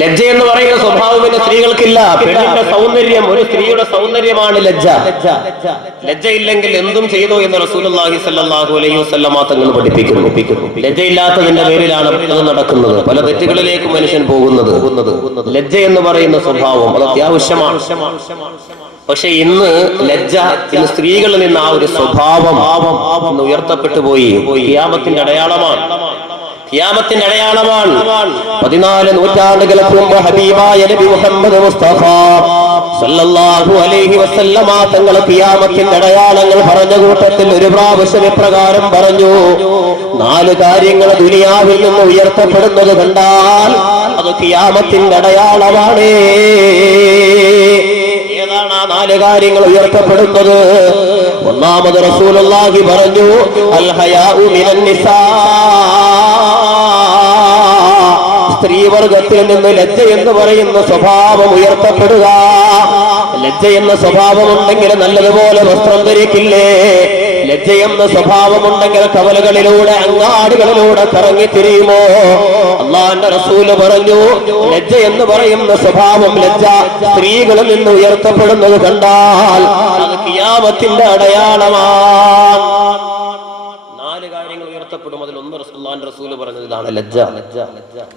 ലജ്ജ എന്ന് പറയുന്ന സ്വഭാവം പിന്നെ സ്ത്രീകൾക്കില്ല. പെണ്ണിന്റെ സൗന്ദര്യം, ഒരു സ്ത്രീയുടെ സൗന്ദര്യമാണ് ലജ്ജ. ലജ്ജയില്ലെങ്കിൽ എന്തും ചെയ്തോ എന്ന് റസൂലുള്ളാഹി സ്വല്ലല്ലാഹു അലൈഹി വസല്ലമ തങ്ങൾ പഠിപ്പിക്കുന്നു. ലജ്ജയില്ലാത്തതിന്റെ പേരിലാണ് അത് നടക്കുന്നത്. പല തെറ്റുകളിലേക്ക് മനുഷ്യൻ പോകുന്നത്. ലജ്ജ എന്ന് പറയുന്ന സ്വഭാവം അത് അത്യാവശ്യമാണ്. പക്ഷെ ഇന്ന് ലജ്ജ, ഇന്ന് സ്ത്രീകളിൽ നിന്ന് ആ ഒരു സ്വഭാവം ഉയർത്തപ്പെട്ടു പോയി. ഖിയാമത്തിന്റെ അടയാളമാണ്. 14 നൂറ്റാണ്ടുകൾക്ക് മുമ്പ് ഹബീബായ നബി മുഹമ്മദ് മുസ്തഫ സല്ലല്ലാഹു അലൈഹി വസല്ലമ തങ്ങൾ ഖിയാമത്തിന്റെ അടയാളങ്ങൾ പറഞ്ഞ കൂട്ടത്തിൽ ഒരു പ്രാവശ്യം ഇപ്രകാരം പറഞ്ഞു: 4 കാര്യങ്ങൾ ദുനിയാവിൽ നിന്ന് ഉയർത്തപ്പെടുന്നത് കണ്ടാൽ അത് ഖിയാമത്തിന്റെ അടയാളമാണ്. ഏതാണ് ആ 4 കാര്യങ്ങൾ ഉയർത്തപ്പെടുന്നത്? ഒന്നാമത് റസൂലുള്ളാഹി പറഞ്ഞു, അൽ ഹയാഉ മിനൻ നിസാ, സ്ത്രീവർഗത്തിൽ നിന്ന് ലജ്ജ എന്ന് പറയുന്ന സ്വഭാവം ഉയർത്തപ്പെടുക. ലജ്ജ എന്ന സ്വഭാവം ഉണ്ടെങ്കിൽ നല്ലതുപോലെ വസ്ത്രം ധരിക്കില്ലേ? ലജ്ജ എന്ന സ്വഭാവമുണ്ടെങ്കിൽ കവലകളിലൂടെ അങ്ങാടികളിലൂടെ കറങ്ങി തിരിയുമോ? അല്ലാഹുവിന്റെ റസൂല് പറഞ്ഞു, ലജ്ജ എന്ന് പറയുന്ന സ്വഭാവം, ലജ്ജ സ്ത്രീകളിൽ നിന്ന് ഉയർത്തപ്പെടുന്നത് കണ്ടാൽ അത് ഖിയാമത്തിന്റെ അടയാളമാണ്. 4 കാര്യങ്ങൾ ഉയർത്തപ്പെടും. അതിലൊന്ന് അല്ലാഹുവിന്റെ റസൂല് പറഞ്ഞത് ഇതാണ്, ലജ്ജ.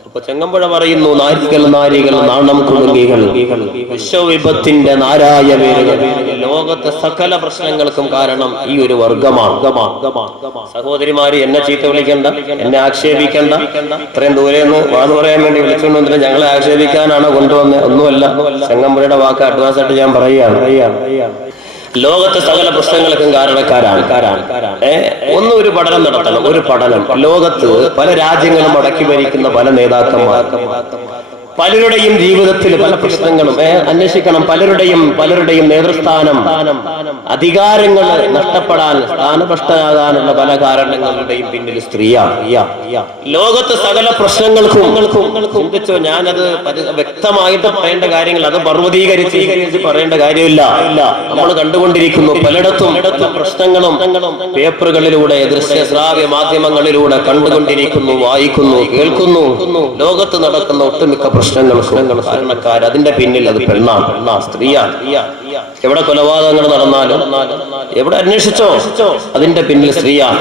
ഇപ്പൊ ചെങ്ങമ്പുഴ പറയുന്നു, നാരികൾ നാണം കുടുങ്ങികൾ, വിശ്വവിപത്തിന്റെ നാരായ വേരുകൾ. ലോകത്തെ സകല പ്രശ്നങ്ങൾക്കും കാരണം ഈ ഒരു വർഗമാണ്. സഹോദരിമാര്, എന്നെ ചീത്ത വിളിക്കണ്ട, എന്നെ ആക്ഷേപിക്കണ്ട. ഇത്രയും ദൂരെ നിന്ന് വാന്ന് പറയാൻ വേണ്ടി വിളിച്ചുകൊണ്ടുവന്നിട്ട് ഞങ്ങളെ ആക്ഷേപിക്കാനാണ് കൊണ്ടുവന്നത്. ഒന്നുമല്ല, ചെങ്ങമ്പുഴയുടെ വാക്ക് അഡ്വാൻസ് ആയിട്ട് ഞാൻ പറയുകയാണ്. ലോകത്തെ സകല പ്രശ്നങ്ങൾക്കും കാരണക്കാരാണ്. ഒന്ന് ഒരു പഠനം നടത്തണം. ഒരു പഠനം. ലോകത്ത് പല രാജ്യങ്ങളും അടക്കി ഭരിക്കുന്ന പല നേതാക്കന്മാർ, പലരുടെയും ജീവിതത്തിൽ പല പ്രശ്നങ്ങളും അന്വേഷിക്കണം. പലരുടെയും നേതൃസ്ഥാനം, അധികാരങ്ങൾ നഷ്ടപ്പെടാൻ, സ്ഥാനഭ്രഷ്ടനാകാനുള്ള പല കാരണങ്ങളുടെയും പിന്നിൽ സ്ത്രീയാണ്. ലോകത്ത് സകല പ്രശ്നങ്ങൾക്കും ചിന്തിച്ചോ, ഞാനത് വ്യക്തമായിട്ട് പറയേണ്ട കാര്യങ്ങൾ, അത് പർവ്വതീകരിച്ച് പറയേണ്ട കാര്യമില്ല. നമ്മൾ കണ്ടുകൊണ്ടിരിക്കുന്നു പലയിടത്തും പ്രശ്നങ്ങളും പേപ്പറുകളിലൂടെ, ദൃശ്യശ്രാവ്യ മാധ്യമങ്ങളിലൂടെ കണ്ടുകൊണ്ടിരിക്കുന്നു, വായിക്കുന്നു, കേൾക്കുന്നു. ലോകത്ത് നടക്കുന്ന ഒട്ടുമിക്ക പ്രശ്നങ്ങൾക്കും കാരണക്കാർ, അതിന്റെ പിന്നിൽ അത് പെണ്ണാണ്, സ്ത്രീയാണ്. എവിടെ കൊലപാതകങ്ങൾ നടന്നാലും, എവിടെ അന്വേഷിച്ചോ, അതിന്റെ പിന്നിൽ സ്ത്രീയാണ്.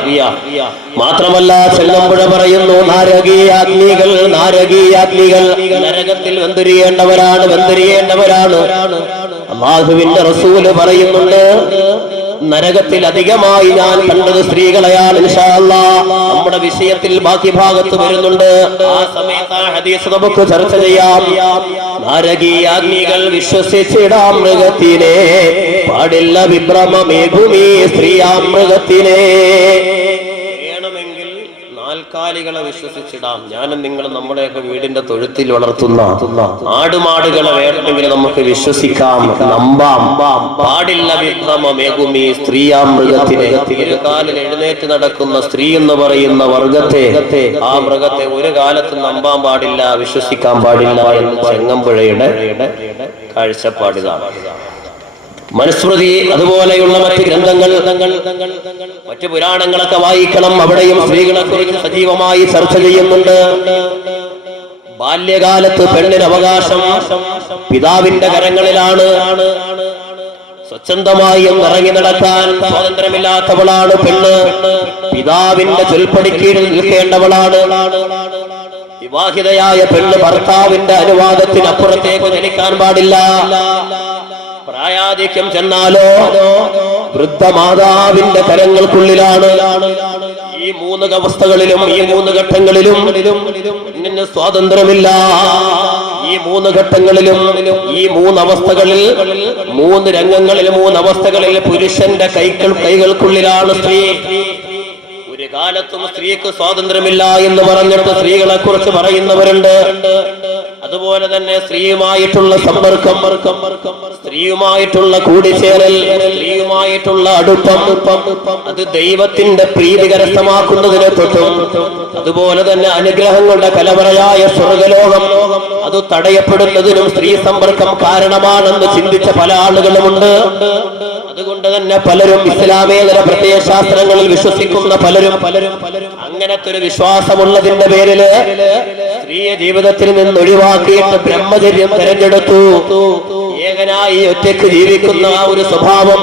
മാത്രമല്ല, ചെങ്ങമ്പുഴ പറയുന്നു, നാരകീയാഗ്നികൾ നരകത്തിൽ വെന്തുരിയേണ്ടവരാണ്. അല്ലാഹുവിന്റെ റസൂല് പറയുന്നുണ്ട്, നരകത്തിൽ അധികമായി ഞാൻ കണ്ടത് സ്ത്രീകളെയാണ്. ഇൻഷാ അല്ലാഹ് നമ്മുടെ വിഷയത്തിൽ ബാക്കി ഭാഗത്ത് വരുന്നുണ്ട്. ആ സമയത്ത് ആ ഹദീസ് നമുക്ക് ചർച്ച ചെയ്യാം. നാരകീയാഗ്നികൾ വിശ്വസിച്ചിടാം മൃഗത്തിനെ, പാടില്ല വിഭ്രമമേകുമീ സ്ത്രീയാം മൃഗത്തിനെ. വേണമെങ്കിൽ നാൽക്കാലികളെ വിശ്വസിച്ചിടാം. ഞാനും നിങ്ങളും നമ്മുടെയൊക്കെ വീടിന്റെ തൊഴുത്തിൽ വളർത്തുന്ന ആടുമാടുകളെ വേണമെങ്കിൽ നമുക്ക് വിശ്വസിക്കാം, നമ്പാം. പാടില്ല വിഭ്രമമേകുമീ സ്ത്രീയാം മൃഗത്തിനെ. ഒരു കാലിൽ എഴുന്നേറ്റ് നടക്കുന്ന സ്ത്രീ എന്ന് പറയുന്ന വർഗത്തെ, ആ മൃഗത്തെ ഒരു കാലത്തും നമ്പാൻ പാടില്ല, വിശ്വസിക്കാൻ പാടില്ല എന്ന് ചെങ്ങമ്പുഴയുടെ കാഴ്ചപ്പാടിതാണ്. മനുസ്മൃതി അതുപോലെയുള്ള മറ്റ് ഗ്രന്ഥങ്ങൾ, മറ്റു പുരാണങ്ങളൊക്കെ വായിക്കണം. അവിടെയും സ്ത്രീകളെ കുറിച്ച് സജീവമായി ചർച്ച ചെയ്യുന്നുണ്ട്. ബാല്യകാലത്ത് പെണ്ണിന് അവകാശം പിതാവിന്റെ കരങ്ങളിലാണ്. സ്വച്ഛന്തമായി ഇറങ്ങി നടക്കാൻ സ്വാതന്ത്ര്യമില്ലാത്തവളാണ് പെണ്ണ്. പിതാവിന്റെ ചൊൽപ്പടിക്കീഴിൽ നിൽക്കേണ്ടവളാണ്. വിവാഹിതയായ പെണ്ണ് ഭർത്താവിന്റെ അനുവാദത്തിനപ്പുറത്തേക്ക് ചലിക്കാൻ പാടില്ല. പ്രായാധിക്യം ചെന്നാലോ വൃദ്ധമാതാവിന്റെ കരങ്ങൾക്കുള്ളിലാണ്. ഈ 3 അവസ്ഥകളിലും, ഈ 3 ഘട്ടങ്ങളിലും ഇങ്ങനെ സ്വാതന്ത്ര്യമില്ല. ഈ 3 ഘട്ടങ്ങളിലും, ഈ 3 അവസ്ഥകളിൽ, 3 രംഗങ്ങളിൽ, 3 അവസ്ഥകളിൽ പുരുഷന്റെ കൈകൾക്കുള്ളിലാണ് സ്ത്രീ. ഒരു കാലത്തും സ്ത്രീക്ക് സ്വാതന്ത്ര്യമില്ല എന്ന് പറഞ്ഞിട്ട് സ്ത്രീകളെ കുറിച്ച് പറയുന്നവരുണ്ട്. അതുപോലെ തന്നെ സ്ത്രീയുമായിട്ടുള്ള സമ്പർക്കം, സ്ത്രീയുമായിട്ടുള്ള കൂടിച്ചേരൽ, സ്ത്രീയുമായിട്ടുള്ള അടുപ്പം, അത് ദൈവത്തിന്റെ പ്രീതി കരസ്ഥമാക്കുന്നതിനെ തൊട്ടും, അതുപോലെ തന്നെ അനുഗ്രഹങ്ങളുടെ കലവറയായ സ്വർഗലോകം അത് തടയപ്പെടുന്നതിനും സ്ത്രീ സമ്പർക്കം കാരണമാണെന്ന് ചിന്തിച്ച പല ആളുകളുമുണ്ട്. അതുകൊണ്ട് തന്നെ പലരും ഇസ്ലാമേതര പ്രത്യയശാസ്ത്രങ്ങളിൽ വിശ്വസിക്കുന്ന പലരും അങ്ങനത്തെ ഒരു വിശ്വാസമുള്ളതിന്റെ പേരില് സ്ത്രീയ ജീവിതത്തിൽ നിന്ന് ഒഴിവാക്കിയിട്ട് ബ്രഹ്മചര്യം തെരഞ്ഞെടുത്തു. ഏകനായി ഒറ്റയ്ക്ക് ജീവിക്കുന്ന ആ ഒരു സ്വഭാവം,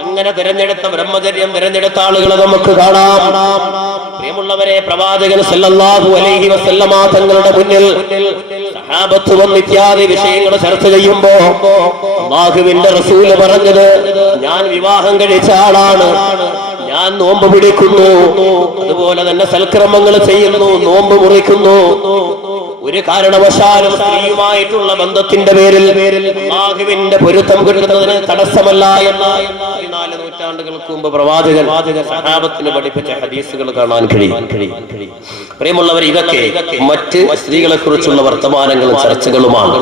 അങ്ങനെ തിരഞ്ഞെടുത്ത ബ്രഹ്മചര്യം തിരഞ്ഞെടുത്ത ആളുകളെ നമുക്ക് കാണാം. പ്രിയമുള്ളവരെ, പ്രവാചകൻ സല്ലല്ലാഹു അലൈഹി വസല്ലമ തങ്ങളുടെ മുന്നിൽ സഹാബത്ത് വന്ന് ഇത്യാദി വിഷയങ്ങൾ ചർച്ച ചെയ്യുമ്പോ അല്ലാഹുവിന്റെ റസൂല് പറഞ്ഞത്, ഞാൻ വിവാഹം കഴിച്ച ആളാണ്, ഞാൻ നോമ്പ് പിടിക്കുന്നു, അതുപോലെ തന്നെ സൽക്രമങ്ങൾ ചെയ്യുന്നു, നോമ്പ് മുറിക്കുന്നു, ഒരു കാരണവശാലും സ്ത്രീയുമായിട്ടുള്ള ബന്ധത്തിന്റെ പേരിൽ അല്ലാഹുവിന്റെ പൊരുത്തം കിട്ടുന്നതിന് തടസ്സമല്ല എന്ന് 4 നൂറ്റാണ്ടുകൾക്ക് മുമ്പ് പ്രവാചകൻ സഹാബത്തിന് പഠിപ്പിച്ച ഹദീസുകൾ കാണാൻ കഴിയും. പ്രിയമുള്ളവർ, ഇതൊക്കെ മറ്റ് സ്ത്രീകളെ കുറിച്ചുള്ള വർത്തമാനങ്ങളും ചർച്ചകളുമാണ്.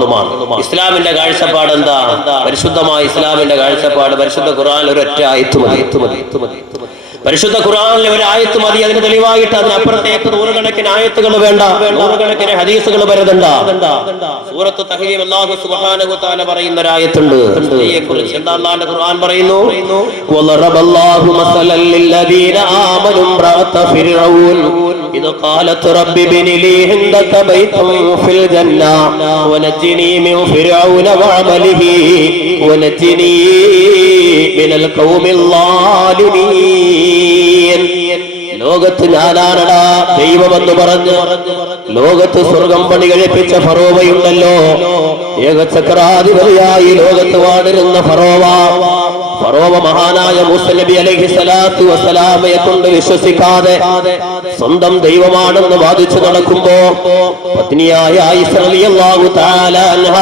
ഇസ്ലാമിന്റെ കാഴ്ചപ്പാട് എന്താ? പരിശുദ്ധമായ ഇസ്ലാമിന്റെ കാഴ്ചപ്പാട് പരിശുദ്ധ ഖുർആനിൽ ഒരൊറ്റ ആയത്ത് മതി. പരിശുദ്ധ ഖുർആനിലെ ഒരു ആയത്ത് മതി അതിന് തെളിവായിട്ട്. അതിനപ്പുറത്തേക്ക് നൂറുകണക്കിന് ആയത്തുകൾ വേണ്ട, നൂറുകണക്കിന് ഹദീസുകൾ വരുന്നുണ്ട. സൂറത്ത് തഹ്രീം അല്ലാഹു സുബ്ഹാനഹു വ തആല പറയുന്ന ഒരു ആയത്തുണ്ട് സ്ത്രീയെക്കുറിച്ച്. എന്താ അല്ലാഹുവിന്റെ ഖുർആൻ പറയുന്നു? വളറബല്ലാഹു മസലൻ ലില്ലദീന ആമനു ഇംറഅത ഫിർഔൻ ഇദ് ഖാലത് റബ്ബി ബിനി ലീ ഇൻദക ബൈതൻ ഫിൽ ജന്ന വനജ്ജിനി മിൻ ഫിർഔന വഅമലിഹി വനജ്ജിനി മിനൽ ഖൗമിൽ ളാലിമീൻ. ലോകത്ത് ഞാനാണടാ ദൈവമെന്ന് പറഞ്ഞ് ലോകത്ത് സ്വർഗം പണി കഴിപ്പിച്ച ഫറോവയുണ്ടല്ലോ, ഏകചക്രാധിപതിയായി ലോകത്ത് വാണിരുന്ന ഫറോവ മഹാനായ മൂസാ നബി അലൈഹി സ്വലാത്തു വസ്സലാമയെ കൊണ്ട് വിശ്വസിക്കാതെ സ്വന്തം ദൈവമാണെന്ന് വാദിച്ചു നടക്കുമ്പോ പത്നിയായ ആയിഷ റളിയല്ലാഹു തആല അൻഹ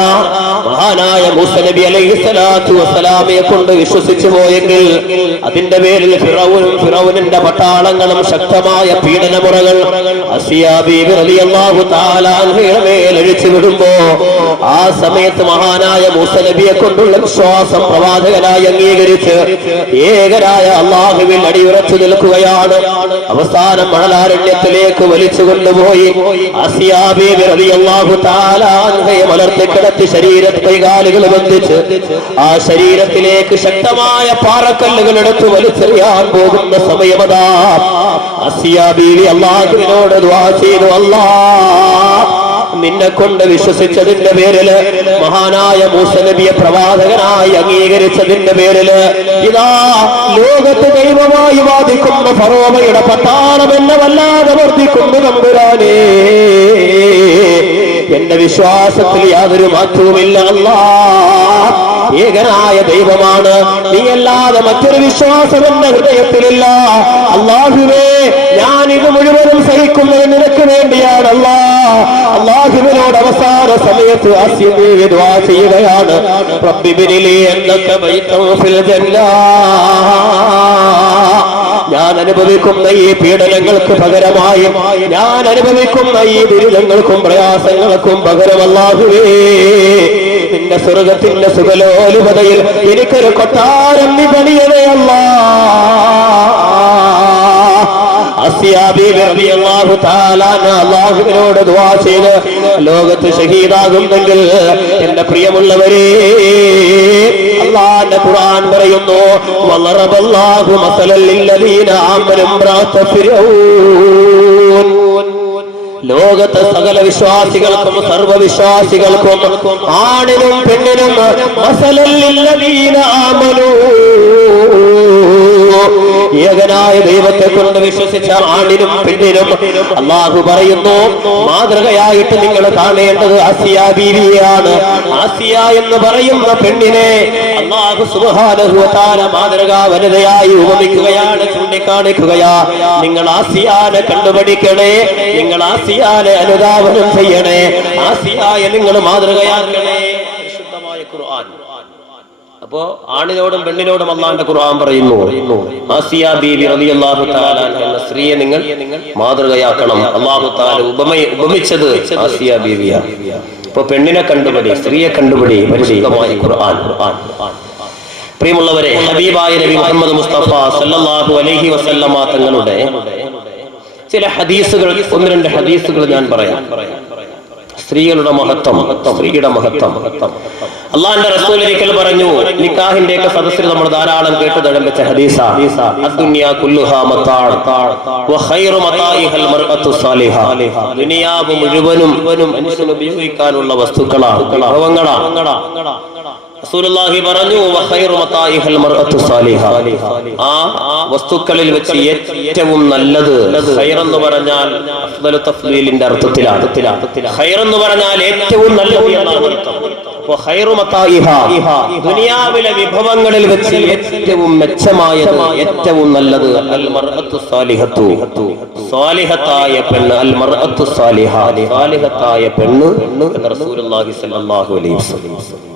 മഹാനായ മൂസാ നബി അലൈഹി സ്വലാത്തു വസ്സലാമയെ കൊണ്ട് വിശ്വസിച്ചു പോയെങ്കിൽ അതിന്റെ പേരിൽ ഫിറൗനിന്റെ പട്ടാളങ്ങളും ശക്തമായ പീഡനമുറകൾ ആസിയ ബീവി റളിയല്ലാഹു തആല അൻഹയുടെ മേൽ അഴിച്ചു വിടുമ്പോ ആ സമയത്ത് മഹാനായ മൂസാ നബിയെ കൊണ്ടുള്ള വിശ്വാസം പ്രവാചകനായി അംഗീകരിച്ച് ഏകരായ അല്ലാഹുവിൽ അടിയുറച്ചു നിൽക്കുകയാണ്. അവസാനം മണലാരണ്യത്തിലേക്ക് വലിച്ചു കൊണ്ടുപോയി ആസിയ ബീവി റളിയല്ലാഹു തആല അൻഹയെ വളർത്തിക്കിടത്തി ശരീരത്തെ കൈകാലുകൾ ബന്ധിച്ച് ആ ശരീരത്തിലേക്ക് ശക്തമായ പാറക്കല്ലുകൾ എടുത്ത് വലിച്ചെറിയാൻ പോകുന്ന സമയമതാ ആസിയ ബീവി അല്ലാഹുവിനോട് ദുആ ചെയ്തു, അല്ലാഹ് നിന്നെ കൊണ്ട് വിശ്വസിച്ചതിന്റെ പേരില് മഹാനായ മൂസാ നബിയെ പ്രവാചകനായി അംഗീകരിച്ചതിന്റെ പേരില് ഇതാ ലോകത്ത് ദൈവമായി വാദിക്കുന്ന ഫറോവയുടെ പട്ടാളം എന്നെ വല്ലാതെ വർദ്ധിക്കുന്നു തമ്പുരാനേ, എന്റെ വിശ്വാസത്തിൽ യാതൊരു മാറ്റവുമില്ല, അല്ലാഹ് ഏകനായ ദൈവമാണ്, നീയല്ലാതെ മറ്റൊരു വിശ്വാസം എന്റെ ഹൃദയത്തിലില്ല, അല്ലാഹുവേ ഞാൻ ഇത് മുഴുവനും സഹിക്കുന്നത് നിനക്ക് വേണ്ടിയാണ് അല്ലാഹ്. അല്ലാഹുവിനോട് അവസാന സമയത്ത് ആസിയ ബീവി ദുആ ചെയ്യുകയാണ്, റബ്ബി ബിനി ലീ ഇൻദക ബൈതൻ ഫിൽ ജന്ന, ഞാൻ അനുഭവിക്കുന്ന ഈ പീഡനങ്ങൾക്ക് പകരമായി, ഞാൻ അനുഭവിക്കുന്ന ഈ ദുരിതങ്ങൾക്കും പ്രയാസങ്ങൾക്കും പകരം അല്ലാഹുവേ നിന്റെ സ്വർഗത്തിന്റെ സുഖലോലുപതയിൽ എനിക്കൊരു കൊട്ടാരം നീ പണിയണേ അല്ലാഹ്. ആസിയ ബീവി റളിയല്ലാഹു തആല അല്ലാഹുവിനോട് ദുആ ചെയ്ത് ലോകത്ത് ഷഹീദാകുന്നെങ്കിൽ എന്റെ പ്രിയമുള്ളവരെ, അല്ലാഹുവിന്റെ ഖുർആൻ പറയുന്നു, വളറബല്ലാഹു മസലൻ ലില്ലദീന ആമനു ഇംറഅത ഫിർഔൻ. ലോകത്തെ സകല വിശ്വാസികൾക്കും സർവവിശ്വാസികൾക്കും ആണിനും പെണ്ണിനും മസലൻ ലില്ലദീന ആമനു, ഏകനായ ദൈവത്തെ കൊണ്ട് വിശ്വസിച്ച ആണിനും പെണ്ണിനും അല്ലാഹു പറയുന്നു മാതൃകയായിട്ട് നിങ്ങൾ കാണേണ്ടത് ആസിയ ബീവിയാണ്. ആസിയ എന്ന് പറയുന്ന പെണ്ണിനെ അല്ലാഹു സുബ്ഹാനഹു വ തആല മാതൃകാ വനിതയായി ഉപമിക്കുകയാണ്, ചൂണ്ടിക്കാണിക്കുകയാ. നിങ്ങൾ ആസിയാനെ കണ്ടുപഠിക്കണേ, നിങ്ങൾ ആസിയാനെ അനുധാവനം ചെയ്യണേ, ആസിയായെ നിങ്ങൾ മാതൃകയാക്കണേ. പരിശുദ്ധമായ ഖുർആൻ. അപ്പോ ആണിനോടും പെണ്ണിനോടും അല്ലാഹുവിന്റെ ഖുർആൻ പറയുന്നു, ആസിയ ബീവി റളിയല്ലാഹു തആല എന്ന സ്ത്രീയെ നിങ്ങൾ മാതൃകയാക്കണം. അല്ലാഹു തആല ഉപമിച്ചത് ആസിയ ബീവിയാണ്. അപ്പൊ പെണ്ണിനെ കണ്ടുപടി, സ്ത്രീയെ കണ്ടുപടി, പരിശുദ്ധമായ ഖുർആൻ. പ്രിയമുള്ളവരെ, ഹബീബായ നബി മുഹമ്മദ് മുസ്തഫ സല്ലല്ലാഹു അലൈഹി വസല്ലമ തങ്ങളുടെ ചില ഹദീസുകൾ, 1-2 ഹദീസുകൾ ഞാൻ പറയാം. സ്ത്രീകളുടെ മഹത്വം, സ്ത്രീയുടെ മഹത്വം. അള്ളാന്റെ റസൂൽ ഒരിക്കൽ പറഞ്ഞു, നിക്കാഹിന്റെ ഒക്കെ സദസ്സിൽ നമ്മൾ ധാരാളം കേട്ട് തഴമ്പിച്ച ഹദീസാ, അദ്ദുനിയാ കുല്ലുഹാ മതാഅ വഖൈറു മതാഇഹൽ മർഅത്തു സാലിഹ. ദുനിയാവ് മുഴുവനും മനുഷ്യന് ഉപയോഗിക്കാനുള്ള വസ്തുക്കളാണ്, വിഭവങ്ങളാണ്. റസൂലുള്ളാഹി പറഞ്ഞു, വഖൈറു മതാഇഹൽ മർഅത്തു സാലിഹ. ആ വസ്തുക്കളിൽ വെച്ച് ഏറ്റവും നല്ലത്, ഖൈർ എന്ന് പറഞ്ഞാൽ അഫ്ദലു തഫ്ലീലിന്റെ അർത്ഥത്തിലാണ്. ഖൈർ എന്ന് പറഞ്ഞാൽ ഏറ്റവും നല്ലത് എന്നാണ് അർത്ഥം. വഖൈറു മതാഇഹ, ദുനിയാവിലെ വിഭവങ്ങളിൽ വെച്ച് ഏറ്റവും മെച്ചമായത്, ഏറ്റവും നല്ലത് അൽ മർഅത്തു സാലിഹത്തു, സാലിഹത്തായ പെണ്ണ്. അൽ മർഅത്തു സാലിഹ, സാലിഹത്തായ പെണ്ണ് എന്ന് റസൂലുള്ളാഹി സ്വല്ലല്ലാഹു അലൈഹി വസല്ലം.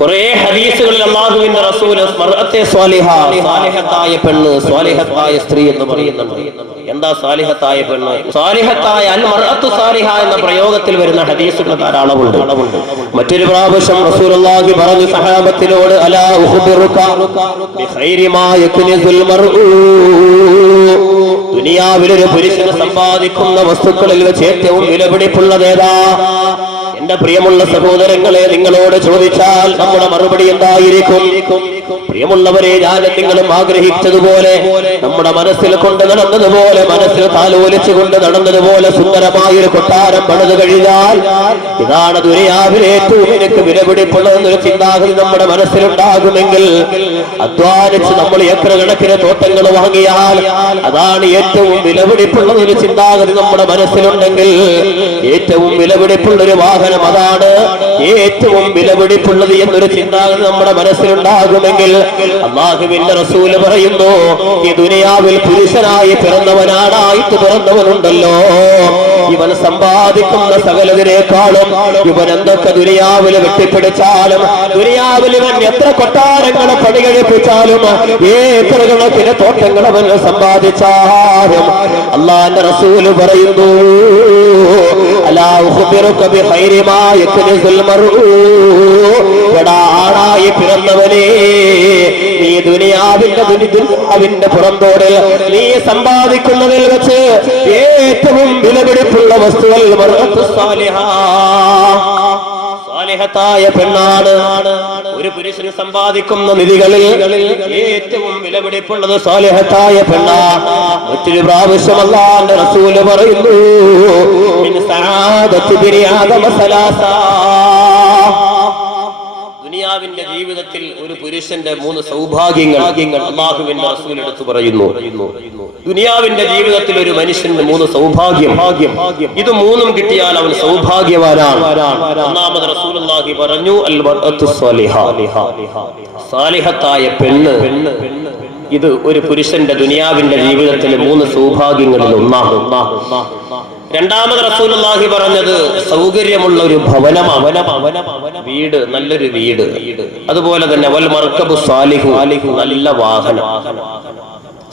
കുറെ ഹദീസുകളിൽ അല്ലാഹുവിന്റെ റസൂൽ മർഅത്തെ സ്വാലിഹ, സാലിഹത്തായ പെണ്ണ്, സ്വാലിഹത്തായ സ്ത്രീ എന്ന് പറയുന്നുണ്ട്. എന്താ സാലിഹത്തായ പെണ്ണ്? സാലിഹത്തായ അൽ മർഅത്തു സാലിഹ എന്ന പ്രയോഗത്തിൽ വരുന്ന ഹദീസുകൾ ധാരാളമുണ്ട്. മറ്റൊരു പ്രാവശ്യം റസൂലുള്ളാഹി പറഞ്ഞു സഹാബത്തിനോട്, അലാ ഉഖ്ബിറുക ബിഖൈരി മാ യക്നിസുൽ മർഉ. ദുനിയാവിൽ ഒരു പുരുഷന് സമ്പാദിക്കുന്ന വസ്തുക്കളിൽ വെച്ച് ഏറ്റവും വിലപിടിപ്പുള്ളതേതാ? എന്റെ പ്രിയമുള്ള സഹോദരങ്ങളെ, നിങ്ങളോട് ചോദിച്ചാൽ നമ്മുടെ മറുപടി എന്തായിരിക്കും? പ്രിയമുള്ളവരെ, ഞാൻ നിങ്ങളും ആഗ്രഹിച്ചതുപോലെ, നമ്മുടെ മനസ്സിൽ കൊണ്ട് നടന്നതുപോലെ, മനസ്സിൽ താലോലിച്ചു കൊണ്ട് നടന്നതുപോലെ സുന്ദരമായൊരു കൊട്ടാരം പണിതു കഴിഞ്ഞാൽ, ഇതാണ് ദുനിയാവിലെ ഏറ്റവും എനിക്ക് വിലപിടിപ്പുള്ളതെന്നൊരു ചിന്താഗതി നമ്മുടെ മനസ്സിലുണ്ടാകുമെങ്കിൽ, അധ്വാനിച്ച് നമ്മൾ ഏക്കർ കണക്കിന് തോട്ടങ്ങൾ വാങ്ങിയാൽ അതാണ് ഏറ്റവും വിലപിടിപ്പുള്ളതൊരു ചിന്താഗതി നമ്മുടെ മനസ്സിലുണ്ടെങ്കിൽ, ഏറ്റവും വിലപിടിപ്പുള്ളൊരു വാഹനം അതാണ് ഏറ്റവും വിലപിടിപ്പുള്ളത് എന്നൊരു ചിന്താഗതി നമ്മുടെ മനസ്സിലുണ്ടാകുമെങ്കിൽ, അല്ലാഹുവിന്റെ റസൂൽ പറയുന്നു, ഈ ദുനിയാവിൽ പുരുഷനായി പിറന്നവനാണായിട്ട് പിറന്നവനുണ്ടല്ലോ, ഇവൻ സമ്പാദിക്കുന്ന സകലതിനേക്കാളും ഇവൻ എന്തൊക്കെ ദുനിയാവിൽ വെട്ടിപ്പിടിച്ചാലും, ദുനിയാവിൽ ഇവൻ എത്ര കൊട്ടാരങ്ങളെ പണികഴിപ്പിച്ചാലും, ഏക്കർ കണക്കിന് തോട്ടങ്ങൾ അവൻ സമ്പാദിച്ചാലും, അല്ലാഹുവിന്റെ റസൂൽ പറയുന്നു, അലാ ഉഖ്ബിറുക ബിഖൈരി മാ യക്നിസുൽ മർഉ. എടാ ആണായി പിറന്നവനേ, നീ ദുനിയാവിന്റെ പുറന്തോടിൽ നീ സമ്പാദിക്കുന്നതിൽ വെച്ച് ഏറ്റവും വിലപിടിപ്പുള്ള വസ്തുവൽ മർഅത്തു സാലിഹ, സാലിഹത്തായ പെണ്ണാണ്. ഒരു പുരുഷന് സമ്പാദിക്കുന്ന നിധികളിൽ ഏറ്റവും വിലപിടിപ്പുള്ളത് സാലിഹത്തായ പെണ്ണാണ്. മറ്റൊരു പ്രാവശ്യം അല്ലാഹുവിന്റെ റസൂൽ പറയുന്നു, മിൻ സആദത്തി ബിനി ആദമ സലാസ. ദുനിയാവിന്റെ ജീവിതത്തിൽ ഒരു പുരുഷന്റെ 3 സൗഭാഗ്യങ്ങൾ അല്ലാഹുവിന്റെ റസൂൽ എടുത്തു പറയുന്നു. ദുനിയാവിന്റെ ജീവിതത്തിൽ ഒരു മനുഷ്യന്റെ 3 സൗഭാഗ്യം, ഇത് 3ഉം കിട്ടിയാൽ അവൻ സൗഭാഗ്യവാനാണ്. ഒന്നാമത് റസൂലുള്ളാഹി പറഞ്ഞു, അൽ മർഅത്തു സാലിഹ, സാലിഹത്തായ പെണ്ണ്. ഇത് ഒരു പുരുഷന്റെ ദുനിയാവിന്റെ ജീവിതത്തിലെ 3 സൗഭാഗ്യങ്ങളിൽ ഒന്നാണ്. രണ്ടാമത് റസൂലുള്ളാഹി പറഞ്ഞത് സൗകര്യമുള്ള ഒരു ഭവനം, വീട്, നല്ലൊരു വീട്. അതുപോലെ തന്നെ വൽ മർകബു സാലിഹു, നല്ല വാഹനം.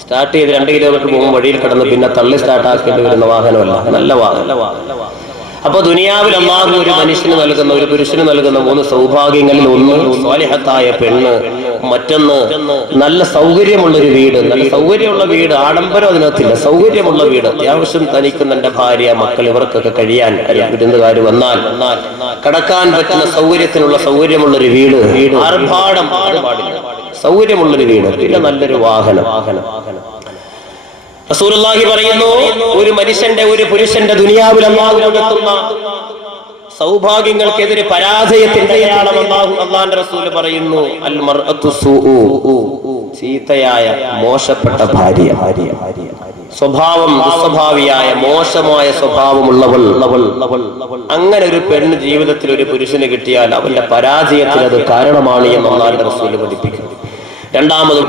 സ്റ്റാർട്ട് ചെയ്ത് 2 കിലോമീറ്റർ പോകുമ്പോൾ വഴിയിൽ കിടന്ന് പിന്നെ തള്ളി സ്റ്റാർട്ട് ആക്കേണ്ടി വരുന്ന വാഹനമല്ല, നല്ല വാഹനം. അപ്പൊ ദുനിയാവിൽ അല്ലാഹു ഒരു മനുഷ്യന് നൽകുന്ന, ഒരു പുരുഷന് നൽകുന്ന 3 സൗഭാഗ്യങ്ങളിൽ ഒന്ന് സ്വാലിഹത്തായ പെണ്ണ്, മറ്റൊന്ന് നല്ല സൗകര്യമുള്ളൊരു വീട്. നല്ല സൗകര്യമുള്ള വീട്, ആഡംബരം അതിനകത്തില്ല, സൗകര്യമുള്ള വീട്. അത്യാവശ്യം തനിക്കും എന്റെ ഭാര്യ, മക്കൾ ഇവർക്കൊക്കെ കഴിയാൻ, വിരുന്നുകാർ വന്നാൽ കടക്കാൻ പറ്റുന്ന സൗകര്യമുള്ളൊരു വീട്. ആർഭാടം അത് പാടില്ല, സൗകര്യമുള്ളൊരു വീട്, പിന്നെ നല്ലൊരു വാഹനം. റസൂലുള്ളാഹി പറയുന്നു, ഒരു മനുഷ്യന്റെ, ഒരു പുരുഷന്റെ ദുനിയാവിൽ അല്ലാഹു കൊടുക്കുന്ന സൗഭാഗ്യങ്ങൾക്കെതിരെ പരാജയത്തിന്റെ അടയാളം അല്ലാഹുവിന്റെ റസൂൽ പറയുന്നു, അൽ മർഅത്തു സൂഉ, ചീത്തയായ മോശപ്പെട്ട ഭാര്യ. സ്വഭാവം ദുസ്വഭാവിയായ മോശമായ സ്വഭാവമുള്ളവൾ. അങ്ങനെ ഒരു പെണ്ണ് ജീവിതത്തിൽ ഒരു പുരുഷന് കിട്ടിയാൽ അവന്റെ പരാജയത്തിന് അത് കാരണമാണ് എന്ന് അല്ലാഹുവിന്റെ റസൂൽ പഠിപ്പിക്കുന്നു. രണ്ടാമത്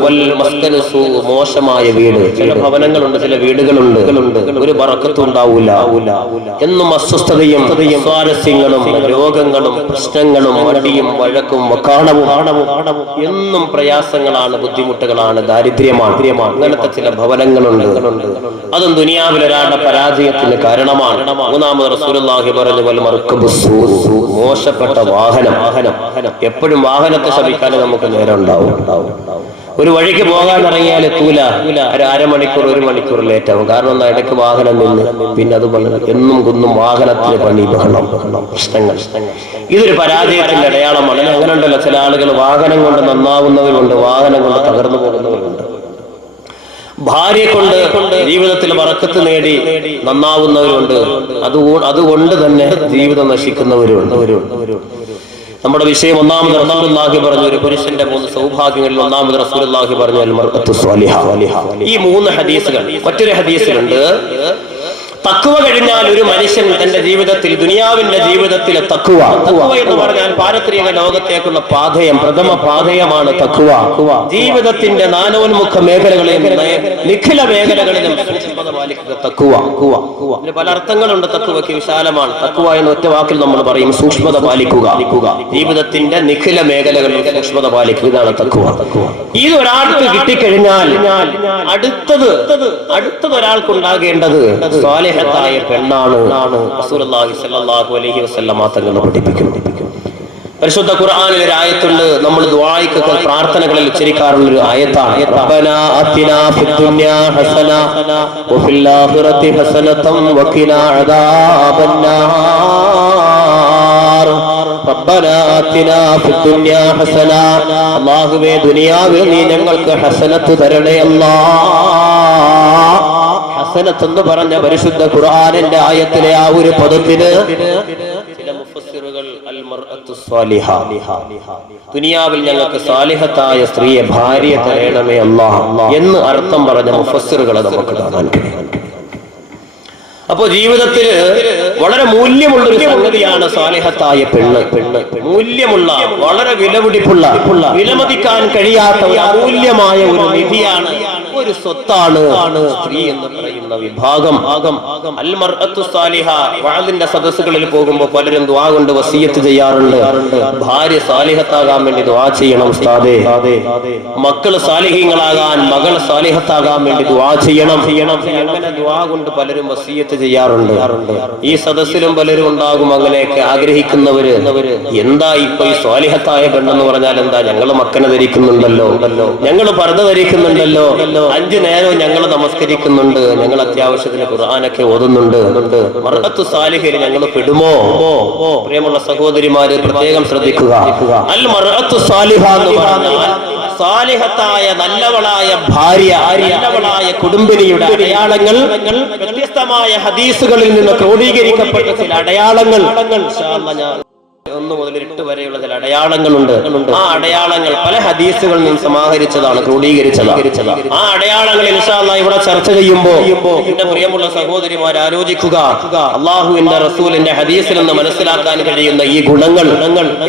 മോശമായ വീട്. ചില ഭവനങ്ങളുണ്ട്, ചില വീടുകളുണ്ട്, ഒരു ബറക്കത്തും ഉണ്ടാവൂല. എന്നും അസ്വസ്ഥതയും സ്വാരസ്യങ്ങളും രോഗങ്ങളും പ്രശ്നങ്ങളും മടിയും വഴക്കും വക്കാണവും എന്നും പ്രയാസങ്ങളാണ്, ബുദ്ധിമുട്ടുകളാണ്, ദാരിദ്ര്യമാണ്. അങ്ങനത്തെ ചില ഭവനങ്ങളുണ്ട്. അതും ദുനിയാവിൽ ഒരാളുടെ പരാജയത്തിന് കാരണമാണ്. മൂന്നാമത് റസൂലുള്ളാഹി പറഞ്ഞു, വൽ മർകബു സൂ, മോശപ്പെട്ട വാഹനം. എപ്പോഴും വാഹനത്തെ ശപിക്കാനേ നമുക്ക് നേരം ഉണ്ടാവും. ഒരു വഴിക്ക് പോകാൻ ഇറങ്ങിയാൽ എത്തൂല, ഒരു അരമണിക്കൂർ 1 മണിക്കൂർ ലേറ്റ് ആവും. കാരണം എന്താ, ഇടയ്ക്ക് വാഹനം നിന്ന്, പിന്നെ അത് എന്നും കുന്നും വാഹനത്തിന് പണി, ബഹളം, പ്രശ്നങ്ങൾ. ഇതൊരു പരാജയത്തിന്റെ അടയാളമാണ്. അങ്ങനെ ഉണ്ടല്ലോ, ചില ആളുകൾ വാഹനം കൊണ്ട് നന്നാവുന്നവരുണ്ട്, വാഹനം കൊണ്ട് തകർന്നു പോകുന്നവരുണ്ട്. ഭാര്യയെ കൊണ്ട് ജീവിതത്തിൽ ബറക്കത്ത് നേടി നന്നാവുന്നവരുണ്ട്, അതുകൊണ്ട് തന്നെ ജീവിതം നശിക്കുന്നവരുണ്ട്. നമ്മുടെ വിഷയം ഒന്നാമത് റസൂലുള്ളാഹി പറഞ്ഞു, ഒരു പുരുഷന്റെ 3 സൗഭാഗ്യങ്ങളിൽ ഒന്നാമത് റസൂലുള്ളാഹി പറഞ്ഞു അൽ മർഅത്തു സ്വാലിഹ. ഈ 3 ഹദീസുകൾ. മറ്റൊരു ഹദീസിലുണ്ട്, തഖ്വ കഴിഞ്ഞാൽ ഒരു മനുഷ്യൻ തന്റെ ജീവിതത്തിൽ, ദുനിയാവിന്റെ ജീവിതത്തിലെ തഖ്വ എന്ന് പറഞ്ഞാൽ പാരത്രിക ലോകത്തേക്കുള്ള പാഥേയം, പ്രഥമ പാഥേയമാണ് തഖ്വ. ജീവിതത്തിന്റെ നാനോന്മുഖ മേഖലകളെയും നിഖില മേഖലകളിലും സൂക്ഷ്മത പാലിക്കുക തഖ്വ. പല അർത്ഥങ്ങളുണ്ട് തഖ്വയ്ക്ക്, വിശാലമാണ്. തഖ്വ എന്ന ഒറ്റ വാക്കിൽ നമ്മൾ പറയും സൂക്ഷ്മത പാലിക്കുക. ജീവിതത്തിന്റെ നിഖില മേഖലകളിൽ സൂക്ഷ്മത പാലിക്കുക, ഇതാണ് തഖ്വ. ഇത് ഒരാൾക്ക് കിട്ടിക്കഴിഞ്ഞാൽ അടുത്തത് ഒരാൾക്ക് ഉണ്ടാകേണ്ടത് സ്വാലിഹത്തായ പെണ്ണാണ്. റസൂലുള്ളാഹി സ്വല്ലല്ലാഹു അലൈഹി വസല്ലം തങ്ങൾ പഠിപ്പിക്കുന്നു. പരിശുദ്ധ ഖുർആനിൽ ഒരു ആയത്തുണ്ട്, നമ്മൾ ദുആയിക്ക് പ്രാർത്ഥനകളിൽ ഉച്ചരിക്കാറുള്ള ഒരു ആയത്താണ്. റബ്ബനാ ആതിനാ ഫിദ്ദുനിയാ ഹസന വഫിൽ ആഖിറതി ഹസനതൻ വഖിനാ അദാബന്നാർ. റബ്ബനാ ആതിനാ ഫിദ്ദുനിയാ ഹസന, അല്ലാഹുവേ ദുനിയാവിൽ നീ ഞങ്ങൾക്ക് ഹസനത്ത് തരണേ അല്ലാഹ്. ഹസനത്ത് എന്ന് പറഞ്ഞ പരിശുദ്ധ ഖുർആനിന്റെ ആയത്തിലെ ആ ഒരു പദത്തിന് ചില മുഫസ്സിറുകൾ അൽ മർഅത്തു സ്വാലിഹ, ദുനിയാവിൽ ഞങ്ങൾക്ക് സാലിഹത്തായ സ്ത്രീയെ, ഭാര്യയെ തരണമേ അല്ലാഹ് എന്ന് അർത്ഥം പറഞ്ഞ മുഫസ്സിറുകളെ നമുക്ക് കാണാൻ കഴിയും. അപ്പോ ജീവിതത്തിൽ വളരെ മൂല്യമുള്ള ഒരു സംഗതിയാണ് സാലിഹത്തായ പെണ്ണ്. മൂല്യമുള്ള, വളരെ വിലപിടിപ്പുള്ള, വിലമതിക്കാൻ കഴിയാത്ത ഒരു അമൂല്യമായ ഒരു നിധിയാണ്, ഒരു സ്വത്താണ് സ്ത്രീ എന്ന് പറയുന്ന വിഭാഗം. അൽ മർഅത്തു സാലിഹ. വഅദിന്റെ സദസ്സുകളിൽ പോകുമ്പോൾ പലരും ദുആ കൊണ്ട് വസിയത്ത് ചെയ്യാറുണ്ട്, ഭാര്യ സാലിഹത്താകാൻ വേണ്ടി ദുആ ചെയ്യണം ഉസ്താദേ, മക്കള് സാലിഹീങ്ങളാകാൻ, മകൾ സാലിഹത്താകാൻ വേണ്ടി ദുആ ചെയ്യണം. അങ്ങനെ ദുആ കൊണ്ട് പലരും വസിയത്ത് ചെയ്യാറുണ്ട്. ഈ സദസ്സിലും പലരും ഉണ്ടാകും അങ്ങനെയൊക്കെ ആഗ്രഹിക്കുന്നവര്. എന്താ ഇപ്പൊ ഈ സ്വാലിഹത്തായ പെണ്ണെന്ന് പറഞ്ഞാൽ എന്താ? ഞങ്ങള് മക്കനെ ധരിക്കുന്നുണ്ടല്ലോ, ഞങ്ങള് പർദ്ദ ധരിക്കുന്നുണ്ടല്ലോ, 5 നേരവും ഞങ്ങൾ നമസ്കരിക്കുന്നുണ്ട്, ഞങ്ങൾ അത്യാവശ്യത്തിന് ഖുർആനൊക്കെ ഓതുന്നുണ്ട്, മർഅത്തു സാലിഹയിൽ ഞങ്ങൾ പെടുമോ? പ്രിയമുള്ള സഹോദരിമാര് പ്രത്യേകം ശ്രദ്ധിക്കുക. അൽ മർഅത്തു സാലിഹ എന്ന് പറഞ്ഞാൽ സാലിഹത്തായ നല്ലവളായ ഭാര്യ, നല്ലവളായ കുടുംബിനിയുടെ അടയാളങ്ങൾ വ്യത്യസ്തമായ ഹദീസുകളിൽ നിന്ന് ക്രോഡീകരിക്കപ്പെട്ട ചില അടയാളങ്ങൾ 1 മുതൽ 8 വരെയുള്ള ചില അടയാളങ്ങളുണ്ട്. ആ അടയാളങ്ങൾ പല ഹദീസുകളിൽ നിന്ന് സമാഹരിച്ചതാണ്, ക്രോഡീകരിച്ചതാണ്. ആ അടയാളങ്ങൾ ഇൻഷാ അല്ലാഹ് ഇവിടെ ചർച്ച ചെയ്യുമ്പോൾ എന്റെ പ്രിയമുള്ള സഹോദരിമാർ ആലോചിക്കുക, അള്ളാഹുവിന്റെ റസൂലിന്റെ ഹദീസിൽ നിന്ന് മനസ്സിലാക്കാൻ കഴിയുന്ന ഈ ഗുണങ്ങൾ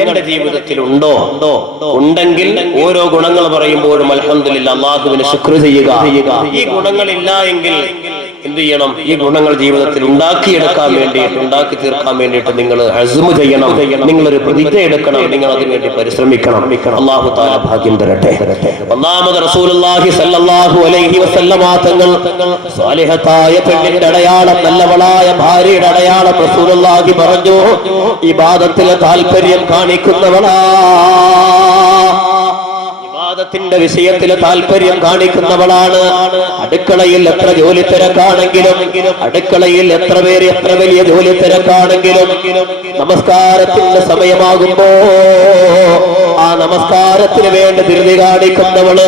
എന്റെ ജീവിതത്തിൽ ഉണ്ടോ? ഉണ്ടെങ്കിൽ ഓരോ ഗുണങ്ങൾ പറയുമ്പോഴും അൽഹംദുലില്ലാഹ് അള്ളാഹുവിന് ശുക്ർ ചെയ്യുക. ഈ ഗുണങ്ങളില്ല എങ്കിൽ എന്ത് ചെയ്യണം? ഈ ഗുണങ്ങൾ ജീവിതത്തിൽ ഉണ്ടാക്കി തീർക്കാൻ വേണ്ടിയിട്ട് നിങ്ങൾ അസ്മു ചെയ്യണം, നിങ്ങളൊരു പ്രതിജ്ഞ എടുക്കണം, നിങ്ങൾ അതിനുവേണ്ടി പരിശ്രമിക്കണം. അല്ലാഹു തആല ഭാഗ്യം തരട്ടെ. ഒന്നാമത് റസൂലുള്ളാഹി സ്വല്ലല്ലാഹു അലൈഹി വസല്ലമ തങ്ങൾ സാലിഹത്തായ പെണ്ണിന്റെ അടയാളം, നല്ലവളായ ഭാര്യയുടെ അടയാളം റസൂലുള്ളാഹി പറഞ്ഞു, ഇബാദത്തിൽ താൽപര്യം കാണിക്കുന്നവളാ, ത്തിന്റെ വിഷയത്തിൽ താല്പര്യം കാണിക്കുന്നവളാണ്. അടുക്കളയിൽ എത്ര ജോലി തിരക്കാണെങ്കിലും, അടുക്കളയിൽ എത്ര വലിയ ജോലി തിരക്കാണെങ്കിലും, നമസ്കാരത്തിന്റെ സമയമാകുമ്പോ ആ നമസ്കാരത്തിന് വേണ്ടി ധൃതി കാണിക്കുന്നവള്,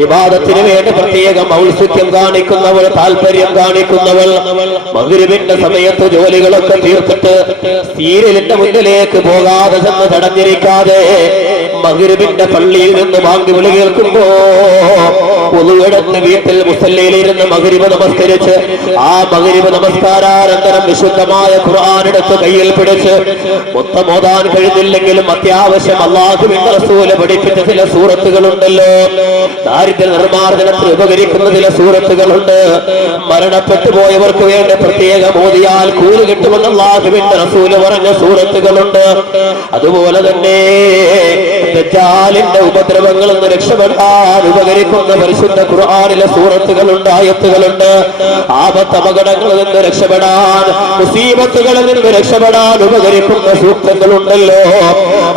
വിവാദത്തിന് വേണ്ടി പ്രത്യേകം ഔത്സുക്യം കാണിക്കുന്നവൾ, താല്പര്യം കാണിക്കുന്നവൾ, മഗ്രിബിന്റെ സമയത്ത് ജോലികളൊക്കെ തീർത്തിട്ട് സീരിയലിന്റെ മുന്നിലേക്ക് പോകാതെ ചെന്ന് തടഞ്ഞിരിക്കാതെ മഗ്രിബിന്റെ പള്ളിയിൽ നിന്ന് ബാങ്ക് വിളി കേൾക്കുമ്പോ പൊതുവിടത്ത് വീട്ടിൽ മുസല്ലയിലിരുന്ന് മഗ്രിബ് നമസ്കരിച്ച് ആ മഗ്രിബ് നമസ്കാരാനന്തരം വിശുദ്ധമായ ഖുർആൻ എടുത്ത് കയ്യിൽ പിടിച്ച് മൊത്തം ഓതാൻ കഴിഞ്ഞില്ലെങ്കിലും അത്യാവശ്യം അല്ലാഹുവിന്റെ റസൂൽ പഠിപ്പിച്ച ചില സൂറത്തുകളുണ്ടല്ലോ, ദാരിദ്ര്യ നിർമ്മാർജ്ജനത്തിന് ഉപകരിക്കുന്ന ചില സൂറത്തുകളുണ്ട്, മരണപ്പെട്ടു പോയവർക്ക് വേണ്ടി പ്രത്യേകം ഓതിയാൽ കൂലി കിട്ടുമെന്ന് അല്ലാഹുവിന്റെ റസൂൽ പറഞ്ഞ സൂറത്തുകളുണ്ട്. അതുപോലെ തന്നെ ദജ്ജാലിന്റെ ഉപദ്രവങ്ങൾ എന്നൊരു രക്ഷപ്പെടാൻ ഉപകരിക്കുന്ന പരിശുദ്ധ ഖുർആനിലെ സൂറത്തുകളുണ്ട്, ആയത്തുകളുണ്ട്. ആപത്ത് അപകടങ്ങളിൽ നിന്ന് രക്ഷപ്പെടാൻ, മുസീബത്തുകളിൽ നിന്ന് രക്ഷപ്പെടാൻ ഉപകരിക്കുന്ന സൂക്തങ്ങളുണ്ടല്ലോ.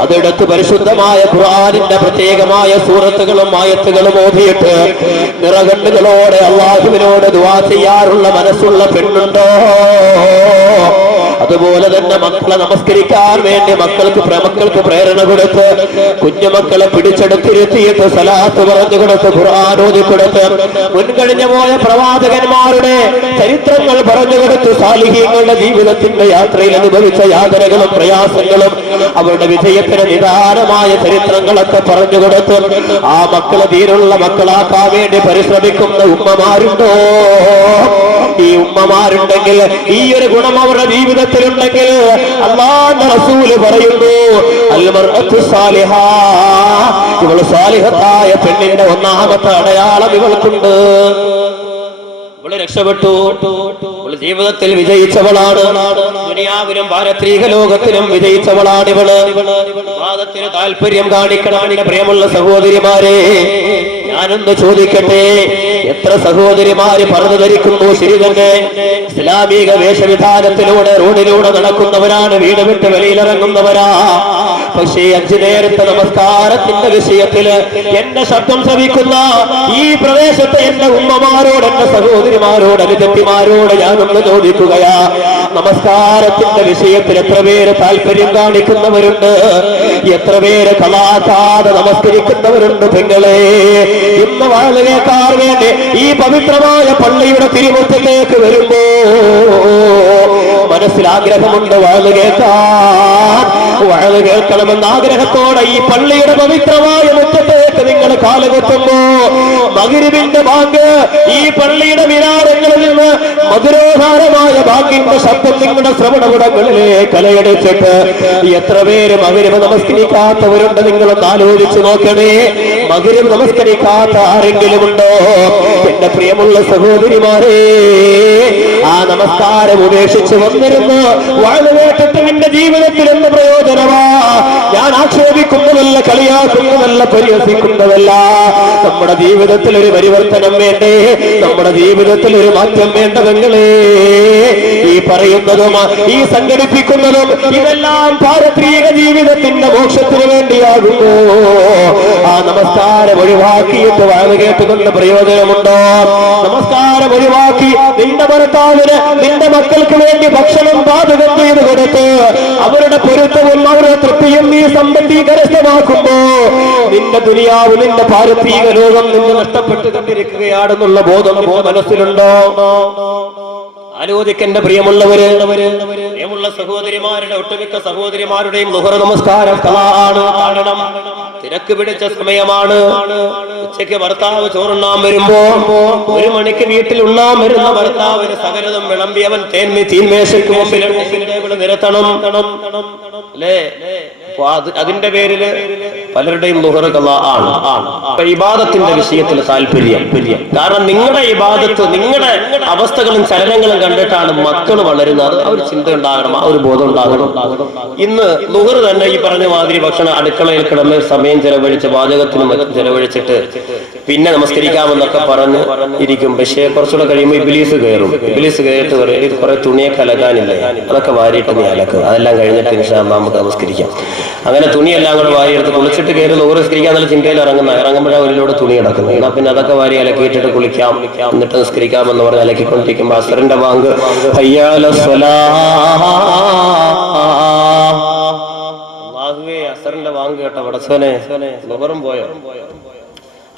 അതെടുത്ത് പരിശുദ്ധമായ ഖുർആനിന്റെ പ്രത്യേകമായ സൂറത്തുകളും ആയത്തുകളും ഓതിയിട്ട് നിറകണ്ണുകളോടെ അല്ലാഹുവിനോട് ദുആ ചെയ്യാറുള്ള മനസ്സുള്ള പെണ്ണുണ്ടോ? അതുപോലെ തന്നെ മക്കളെ നമസ്കരിക്കാൻ വേണ്ടി മക്കൾക്ക് പ്രേരണ കൊടുത്ത് കുഞ്ഞുമക്കളെ പിടിച്ചെടുത്തിരുത്തിയിട്ട് സലാത്ത് പറഞ്ഞു കൊടുത്ത് ഖുർആൻ ഓതി കൊടുത്ത് മുൻകഴിഞ്ഞു പോയ പ്രവാചകന്മാരുടെ ചരിത്രങ്ങൾ പറഞ്ഞു കൊടുത്ത് സാലിഹീങ്ങളുടെ ജീവിതത്തിന്റെ യാത്രയിൽ അനുഭവിച്ച യാതനകളും പ്രയാസങ്ങളും അവരുടെ വിജയത്തിന് നിദാനമായ ചരിത്രങ്ങളൊക്കെ പറഞ്ഞു കൊടുത്ത് ആ മക്കളെ തീരുള്ള മക്കളാക്കാൻ വേണ്ടി പരിശ്രമിക്കുന്ന ഉമ്മമാരുണ്ടോ? ഈ ഉമ്മമാരുണ്ടെങ്കിൽ, ഈ ഒരു ഗുണം അവരുടെ ജീവിതത്തിലുണ്ടെങ്കിൽ അല്ലാഹുവിന്റെ റസൂൽ പറയുന്നു, അൽ മർഅത്തു സാലിഹ, ഇവൾ സാലിഹത്തായ പെണ്ണിന്റെ ഒന്നാമത്തെ അടയാളം ഇവൾക്കുണ്ട്. ഇവള് രക്ഷപ്പെട്ടു, ഇവള് ജീവിതത്തിൽ വിജയിച്ചവളാണ്, ദുനിയാവിലും പാരത്രിക ലോകത്തിലും വിജയിച്ചവളാണ് ഇവള്. വിവാദത്തിന് താല്പര്യം കാണിക്കണം. പ്രിയമുള്ള സഹോദരിമാരെ, ഞാനൊന്ന് ചോദിക്കട്ടെ, എത്ര സഹോദരിമാര് പറഞ്ഞു ധരിക്കുന്നു ശരി തന്നെ, ഇസ്ലാമിക വേഷവിധാനത്തിലൂടെ റോഡിലൂടെ നടക്കുന്നവരാണ്, വീട് വിട്ട് വെളിയിലിറങ്ങുന്നവരാ. പക്ഷേ 5 നേരത്തെ നമസ്കാരത്തിന്റെ വിഷയത്തില് എന്റെ ശബ്ദം ശ്രവിക്കുന്ന ഈ പ്രദേശത്തെ എന്റെ ഉമ്മമാരോട്, എന്റെ സഹോദരിമാരോട്, അനുജത്തിമാരോട് ഞാനൊന്ന് ചോദിക്കുകയാ, നമസ്കാരത്തിന്റെ വിഷയത്തിൽ എത്ര പേര് താല്പര്യം കാണിക്കുന്നവരുണ്ട്? എത്ര പേര് കളാക്കാതെ നമസ്കരിക്കുന്നവരുണ്ട്? പെങ്ങളെ, ഇന്ന് വാഴകേക്കാർ വേണ്ടി ഈ പവിത്രമായ പള്ളിയുടെ തിരുമുറ്റത്തേക്ക് വരുമ്പോ മനസ്സിൽ ആഗ്രഹമുണ്ട് വാഴ് കേൾക്കാൻ, വാഴ് കേൾക്കണമെന്ന ആഗ്രഹത്തോടെ ഈ പള്ളിയുടെ പവിത്രമായ മുറ്റത്തേക്ക് നിങ്ങൾ കാലുകുത്തുമ്പോ മഗ്‌രിബിന്റെ ബാങ്ക് ഈ പള്ളിയുടെ മിനാരങ്ങളിൽ നിന്ന് മധുരോധാരമായ ബാങ്കിന്റെ ശബ്ദം നിങ്ങളുടെ ശ്രവണകുടങ്ങളിലേക്ക് അലയടിച്ചിട്ട് എത്ര പേര് മഗ്‌രിബ് നമസ്കരിക്കാത്തവരുണ്ട്? നിങ്ങളൊന്ന് ആലോചിച്ച് നോക്കണേ. മഗ്‌രിബ് നമസ്കരിക്കാത്ത ആരെങ്കിലും ഉണ്ടോ? എന്റെ പ്രിയമുള്ള സഹോദരിമാരെ, ആ നമസ്കാരം ഉപേക്ഷിച്ച് വന്നിരുന്നു വാഴ് കേട്ടിട്ട് നിന്റെ ജീവിതത്തിൽ എന്ത് പ്രയോജനമാ? ഞാൻ ആക്ഷേപിക്കുന്നതല്ല, കളിയാക്കുന്നതല്ല, പരിഹസിക്കുന്നതല്ല. നമ്മുടെ ജീവിതത്തിൽ ഒരു പരിവർത്തനം വേണ്ടേ? നമ്മുടെ ജീവിതത്തിൽ ഒരു മാറ്റം വേണ്ടതെങ്കിലേ ഈ പറയുന്നതും ഈ സംഘടിപ്പിക്കുന്നതും ഇതെല്ലാം പാരത്രിക ജീവിതത്തിന്റെ മോക്ഷത്തിന് വേണ്ടിയാകുന്നു. ആ നമസ്കാരം ഒഴിവാക്കിയിട്ട് വാഴ് കേട്ടുകൊണ്ട് പ്രയോജനമുണ്ടോ? നമസ്കാരം ഒഴിവാക്കി നിന്റെ ഭർത്താവിന്, നിന്റെ മക്കൾക്ക് വേണ്ടി ഭക്ഷണം പാചകം ചെയ്ത് കൊടുത്ത് അവരുടെ പൊരുത്തവും അവരുടെ തൃപ്തിയും നീ സമ്പത്തി കരസ്ഥമാക്കുമ്പോ നിന്റെ ദുനിയാവ്, നിന്റെ പാരത്രിക ലോകം നിന്ന് നഷ്ടപ്പെട്ടു കൊണ്ടിരിക്കുകയാണെന്നുള്ള ബോധം മനസ്സിലുണ്ടോ? ആലോചിക്കേണ്ട പ്രിയമുള്ളവര്, പ്രിയമുള്ള സഹോദരിമാരുടെ, ഒട്ടുമിക്ക സഹോദരിമാരുടെയും ളുഹർ നമസ്കാരം കളാണ്. കാരണം തിരക്ക് പിടിച്ച സമയമാണ്. ഉച്ചയ്ക്ക് ഭർത്താവ് ചോറുണ്ണാൻ വരുമ്പോ 1 മണിക്ക് വീട്ടിൽ ഉണ്ണാൻ വരുന്ന ഭർത്താവിന് സകലതും വിളമ്പിയവൻ തീന്മേശയ്ക്ക് മുമ്പിൽ നിരത്തണം അല്ലേ? അതിന്റെ പേരില് പലരുടെയും ളുഹർ കളാ ആണ്. ഇബാദത്തിന്റെ വിഷയത്തിൽ താല്പര്യം, കാരണം നിങ്ങളുടെ ഇബാദത്ത്, നിങ്ങളുടെ അവസ്ഥകളും ചലനങ്ങളും കണ്ടിട്ടാണ് മക്കൾ വളരുന്നത്. ആ ഒരു ചിന്ത ഉണ്ടാകണം, ആ ഒരു ബോധം ഉണ്ടാകണം. ഇന്ന് ളുഹർ തന്നെ ഈ പറഞ്ഞ മാതിരി ഭക്ഷണം അടുക്കളയിൽ കിടന്ന് സമയം ചെലവഴിച്ച് പാചകത്തിനും മറ്റും ചെലവഴിച്ചിട്ട് പിന്നെ നമസ്കരിക്കാമെന്നൊക്കെ പറഞ്ഞ് ഇരിക്കും. പക്ഷേ കുറച്ചുകൂടെ കഴിയുമ്പോൾ ഇബ്ലീസ് കയറും. ഇബ്ലീസ് കയറിയിട്ട് ഇത് കുറെ തുണിയൊക്കെ അലക്കാനില്ലേ, അതൊക്കെ വാരിയിട്ട് നീ അലക്കുക, അതെല്ലാം കഴിഞ്ഞിട്ട് ഇൻഷാ അല്ലാഹ് നമുക്ക് നമസ്കരിക്കാം. അങ്ങനെ തുണിയെല്ലാം കൂടെ വാരിയെടുത്ത് കുളിച്ചിട്ട് കയറി ളുഹർ നിസ്കരിക്കാൻ എന്നുള്ള ചിന്തയിൽ ഇറങ്ങുമ്പോഴാണ് ഒരിലൂടെ തുണി കിടക്കുന്നത്. എന്നാൽ പിന്നെ അതൊക്കെ വാരി അലക്കിയിട്ടിട്ട് കുളിക്കാം, എന്നിട്ട് നിസ്കരിക്കാമെന്ന് പറഞ്ഞ് അലക്കിക്കൊണ്ടിരിക്കുമ്പോൾ അസ്റിന്റെ ബാങ്ക് അസറിന്റെ ബാങ്ക് കേട്ട പടച്ചോനെ ളുഹറും പോയോ?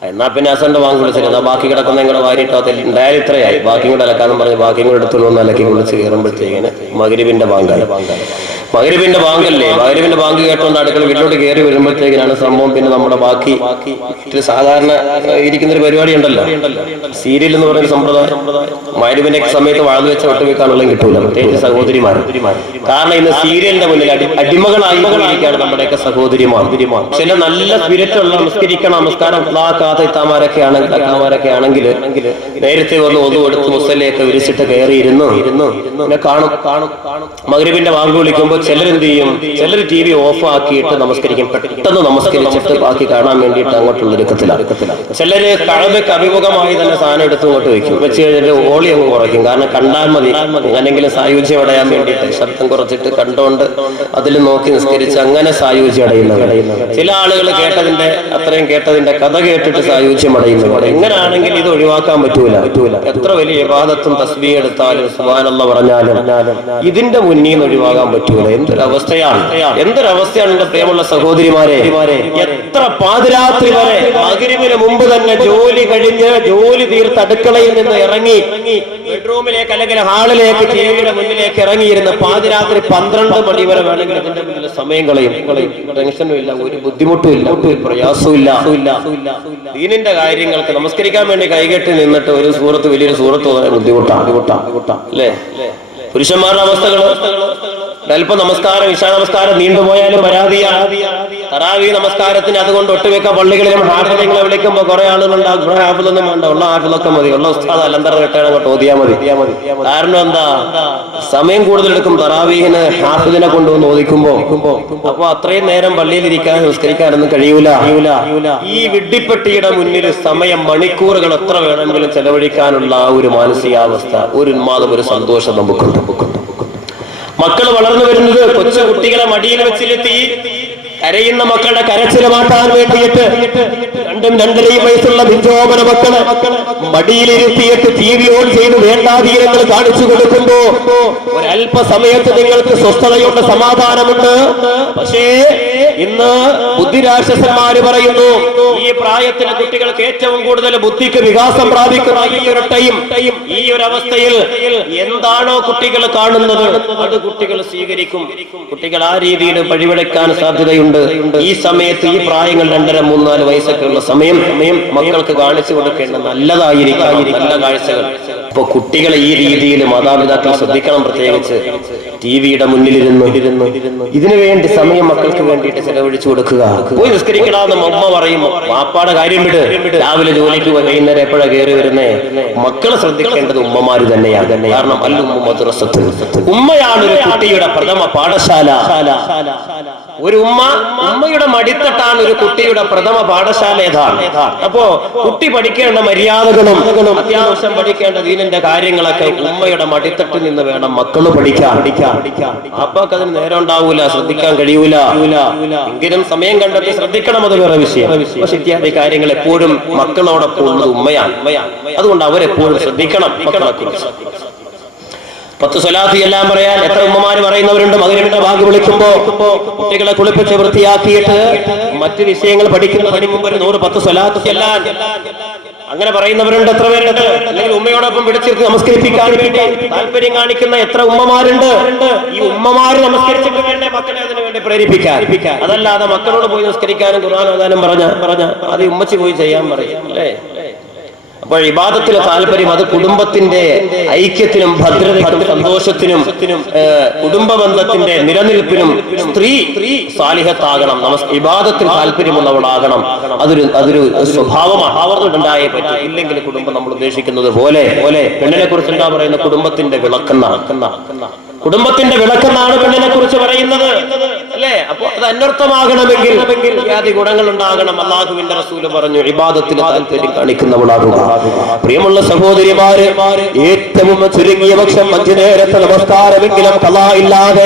എന്നാ പിന്നെ അസറിന്റെ ബാങ്ക് വിളിച്ചില്ല, എന്നാ ബാക്കി കിടക്കുന്ന നിങ്ങളുടെ വാരിയിട്ടോ എന്തായാലും ഇത്രയായി, ബാക്കിയും കൂടെ അലക്കാന്നും പറഞ്ഞ് ബാക്കിയും കൂടെ എടുത്തുള്ളൂ എന്ന് അലക്കി കുളിച്ച് കയറുമ്പോഴത്തേക്കിന് മഗ്‌രിബിന്റെ ബാങ്കായി. മഗ്‌രിബിന്റെ ബാങ്കല്ലേ, മഗ്‌രിബിന്റെ ബാങ്ക് കേട്ടോണ്ട് അടുക്കള വീട്ടിലോട്ട് കയറി വരുമ്പോഴത്തേക്കിനാണ് സംഭവം. പിന്നെ നമ്മുടെ ബാക്കി സാധാരണ ഇരിക്കുന്ന ഒരു പരിപാടി ഉണ്ടല്ലോ, സീരിയൽ എന്ന് പറയുന്ന സമ്പ്രദായം. മഗ്‌രിബിന്റെ സമയത്ത് വാഴ വെച്ച ഒട്ടുമിക്കാനുള്ള കിട്ടൂല, പ്രത്യേകിച്ച് സഹോദരിമാർ. കാരണം ഇന്ന് സീരിയലിന്റെ മുന്നിൽ അടിമകളായിരിക്കാണ് നമ്മുടെയൊക്കെ സഹോദരിമാർ. ചില നല്ല സ്പിരിറ്റുള്ള നമസ്കാരം ഇത്താമാരൊക്കെ ആണെങ്കിൽ നേരത്തെ വന്ന് ഒതുവെടുത്ത് മുസല്ലയൊക്കെ വിരിച്ചിട്ട് കയറി ഇരുന്നു കാണും. മഗ്‌രിബിന്റെ ബാങ്ക് വിളിക്കുമ്പോൾ ചിലരെന്ത് ചെയ്യും, ചിലർ TV ഓഫ് ആക്കിയിട്ട് നമസ്കരിക്കും, പെട്ടെന്ന് നമസ്കരിച്ചിട്ട് ബാക്കി കാണാൻ വേണ്ടിയിട്ട് അങ്ങോട്ടുള്ള ഒരുക്കത്തിലാണ്. ചിലര് കഅബയ്ക്ക് അഭിമുഖമായി തന്നെ സാധനം എടുത്ത് ഇങ്ങോട്ട് വെക്കും, വെച്ച് കഴിഞ്ഞിട്ട് ഓളി അങ്ങ് കുറയ്ക്കും. കാരണം കണ്ടാൽ മതി, അങ്ങനെങ്കിലും സായുജ്യം അടയാൻ വേണ്ടിയിട്ട് ശബ്ദം കുറച്ചിട്ട് കണ്ടുകൊണ്ട് അതിൽ നോക്കി നിസ്കരിച്ച് അങ്ങനെ സായുജ്യം അടയുന്നത്. ചില ആളുകൾ അത്രയും കേട്ടതിന്റെ കഥ കേട്ടിട്ട് സായുജ്യം അടയുന്നത്. എങ്ങനെയാണെങ്കിൽ ഇത് ഒഴിവാക്കാൻ പറ്റൂല. എത്ര വലിയ ഇബാദത്തും തസ്ബീഹ് എടുത്താലും സുബ്ഹാനല്ലാഹ് പറഞ്ഞാലും ഇതിന്റെ മുന്നിൽ നിന്ന് ഒഴിവാക്കാൻ പറ്റൂല. എന്തൊരവസ്ഥയാണ് എന്റെ പ്രിയമുള്ള സഹോദരിമാരെ. എത്ര പാതിരാത്രി വരെ മഗ്‌രിബിന് മുമ്പ് തന്നെ ജോലി കഴിഞ്ഞ് ജോലി തീർത്ത് അടുക്കളയിൽ നിന്ന് ഇറങ്ങി ബെഡ്റൂമിലേക്ക് അല്ലെങ്കിൽ ഹാളിലേക്ക് ടിവിയുടെ മുന്നിലേക്ക് ഇറങ്ങിയിരുന്ന് പാതിരാത്രി 12 മണി വരെ വേണമെങ്കിൽ ഇതിന്റെ മുന്നിൽ സമയം കളയും. ടെൻഷനും ഇല്ല, ഒരു ബുദ്ധിമുട്ടും ഇല്ല, ഒരു പ്രയാസവും ഇല്ല. ദീനിന്റെ കാര്യങ്ങൾക്ക് നമസ്കരിക്കാൻ വേണ്ടി കൈകെട്ടി നിന്നിട്ട് ഒരു സൂറത്ത്, വലിയൊരു സൂറത്ത് ബുദ്ധിമുട്ടാണ് അല്ലേ? പുരുഷന്മാരുടെ അവസ്ഥകൾ അല്പം നമസ്കാരം, ഇശാ നമസ്കാരം നീണ്ടുപോയാലും പരാതിയാണ്. തറാവീഹ് നമസ്കാരത്തിന് അതുകൊണ്ട് ഒട്ടുമിക്ക പള്ളികളിലും ഹാഫിളെ വിളിക്കുമ്പോൾ കുറെ ആളുകളുണ്ടാകും. കുറെ ഹാഫിളൊന്നും വേണ്ട, ഉള്ള ഹാഫിളൊക്കെ മതി, ഉള്ള ഉസ്താദ് അലന്തറ കെട്ടാൻ അങ്ങോട്ട് ഓതിയാൽ മതി. കാരണം എന്താ, സമയം കൂടുതൽ എടുക്കും തറാവീഹിന് ഹാഫിദിനെ കൊണ്ടുവന്ന് ഓദിക്കുമ്പോ. അപ്പൊ അത്രയും നേരം പള്ളിയിൽ ഇരിക്കാൻ നിസ്കരിക്കാനൊന്നും കഴിയൂല. ഈ വിഡ്ഢിപ്പെട്ടിയുടെ മുന്നിൽ സമയം, മണിക്കൂറുകൾ എത്ര വേണമെങ്കിലും ചെലവഴിക്കാനുള്ള ഒരു മാനസികാവസ്ഥ, ഒരു ഉന്മാദം, ഒരു സന്തോഷം നമുക്കുണ്ട്. മക്കൾ വളർന്നു വരുന്നത് കൊച്ചു കുട്ടികളെ മടിയിൽ വെച്ചിരുത്തി കരയുന്ന മക്കളുടെ കരച്ചിൽ മാറ്റാൻ വേണ്ടിയിട്ട് 2 2.5 വയസ്സുള്ള ബിഞ്ചോമന മക്കള് മടിയിലിരുത്തിയിട്ട് TV ഓൺ ചെയ്ത് വേണ്ടാധീനങ്ങൾ കാണിച്ചു കൊടുക്കുമ്പോ ഒരല്പസമയത്ത് നിങ്ങൾക്ക് സ്വസ്ഥതയുണ്ട്, സമാധാനമുണ്ട്. പക്ഷേ ഇന്ന് ബുദ്ധിരാക്ഷസന്മാര് പറയുന്നു, ഈ പ്രായത്തിലെ കുട്ടികൾക്ക് ഏറ്റവും കൂടുതൽ ബുദ്ധിക്ക് വികാസം പ്രാപിക്കുന്ന ഈ ഒരു ടൈം, ഈ ഒരു അവസ്ഥയിൽ എന്താണോ കുട്ടികൾ കാണുന്നത് അത് കുട്ടികൾ സ്വീകരിക്കും. കുട്ടികൾ ആ രീതിയിൽ വഴിവെടുക്കാൻ സാധ്യതയുണ്ട്. ഈ സമയത്ത് ഈ പ്രായങ്ങൾ 2.5 3 4 വയസ്സൊക്കെയുള്ള സമയം മക്കൾക്ക് കാണിച്ചു കൊടുക്കേണ്ട നല്ലതായിരിക്കും, നല്ല കാഴ്ചകൾ. അപ്പൊ കുട്ടികളെ ഈ രീതിയിൽ മാതാപിതാക്കൾ ശ്രദ്ധിക്കണം. പ്രത്യേകിച്ച് ടിവിയുടെ മുന്നിലിരുന്നു ഇതിനു വേണ്ടി സമയം മക്കൾക്ക് വേണ്ടിയിട്ട് ചെലവഴിച്ചു കൊടുക്കുക. പോയി നിസ്കരിക്കണമെന്ന് അമ്മ പറയും, വാപ്പാടെ കാര്യം വിട്, രാവിലെ ജോലിക്ക് വൈകുന്നേരം എപ്പോഴാണ് കയറി വരുന്നേ. മക്കളെ ശ്രദ്ധിക്കേണ്ടത് ഉമ്മമാര് തന്നെയാണ്. കാരണം ഉമ്മയാണ് ഒരു കുട്ടിയുടെ പ്രഥമ പാഠശാല. ഒരു ഉമ്മയുടെ മടിത്തട്ടാണ് ഒരു കുട്ടിയുടെ പ്രഥമ പാഠശാല. അപ്പോ കുട്ടി പഠിക്കേണ്ട മര്യാദകളും അത്യാവശ്യം പഠിക്കേണ്ട ദീനിന്റെ കാര്യങ്ങളൊക്കെ ഉമ്മയുടെ മടിത്തട്ടിൽ നിന്ന് വേണം മക്കള് പഠിക്കാൻ. അപ്പൊക്ക് അതിന് നേരം ഉണ്ടാവൂല, ശ്രദ്ധിക്കാൻ കഴിയൂല. എങ്കിലും സമയം കണ്ടെത്തി ശ്രദ്ധിക്കണം, അത് വേറെ വിഷയം. പക്ഷെ ഇത്യാദി കാര്യങ്ങൾ എപ്പോഴും മക്കളോടൊപ്പം ഉള്ളത് ഉമ്മയാണ്. അതുകൊണ്ട് അവരെപ്പോഴും ശ്രദ്ധിക്കണം മക്കളെ കുറിച്ച്. 10 സ്വലാത്ത് എല്ലാം പറയാൻ എത്ര ഉമ്മമാര് പറയുന്നവരുണ്ട്. മഗ്‌രിബിന്റെ ബാങ്ക് വിളിക്കുമ്പോ കുട്ടികളെ കുളിപ്പിച്ച് വൃത്തിയാക്കിയിട്ട് മറ്റു വിഷയങ്ങൾ പഠിക്കുന്നതിന് മുമ്പ് 110 സ്വലാത്ത് ചെല്ലാൻ അങ്ങനെ പറയുന്നവരുണ്ട്. എത്ര പേരുണ്ട്? അല്ലെങ്കിൽ ഉമ്മയോടൊപ്പം പിടിച്ചിരുത്തി നമസ്കരിപ്പിക്കാൻ വേണ്ടി താല്പര്യം കാണിക്കുന്ന എത്ര ഉമ്മമാരുണ്ട്. ഈ ഉമ്മമാര് നമസ്കരിച്ചിട്ട് വേണ്ടേ മക്കളെ അതിനു വേണ്ടി പ്രേരിപ്പിക്കാൻ. അതല്ലാതെ മക്കളോട് പോയി നമസ്കരിക്കാനും ഖുർആൻ ഓതാനും പറഞ്ഞ അത് ഉമ്മച്ചി പോയി ചെയ്യാൻ പറയും അല്ലേ? അപ്പോൾ ഇബാദത്തിലെ താല്പര്യം അത് കുടുംബത്തിന്റെ ഐക്യത്തിനും ഭദ്രതയ്ക്കും സന്തോഷത്തിനും കുടുംബ ബന്ധത്തിന്റെ നിലനിൽപ്പിനും സ്ത്രീ സാലിഹത്താകണം. ഇബാദത്തിൽ താല്പര്യമുള്ളവളാകണം. അതൊരു സ്വഭാവമാണ്, ഉണ്ടായേ പറ്റും. ഇല്ലെങ്കിൽ കുടുംബം നമ്മൾ ഉദ്ദേശിക്കുന്നത് പോലെ പെണ്ണിനെ കുറിച്ച് എന്താ പറയുന്നത്? കുടുംബത്തിന്റെ വിളക്കെന്നാണ് പെണ്ണിനെ കുറിച്ച് പറയുന്നത് അല്ലേ? അപ്പൊ അത് അന്വർത്ഥമാകണമെങ്കിൽ യാതി ഗുണങ്ങൾ ഉണ്ടാകണം. അല്ലാഹുവിന്റെ റസൂല് പറഞ്ഞു, ഇബാദത്തിൽ താല്പര്യം കാണിക്കുന്നവളാകുക. പ്രിയമുള്ള സഹോദരിമാര്, ഏറ്റവും ചുരുങ്ങിയ പക്ഷം 5 നേരത്തെ നമസ്കാരമെങ്കിലും ഖളാ ഇല്ലാതെ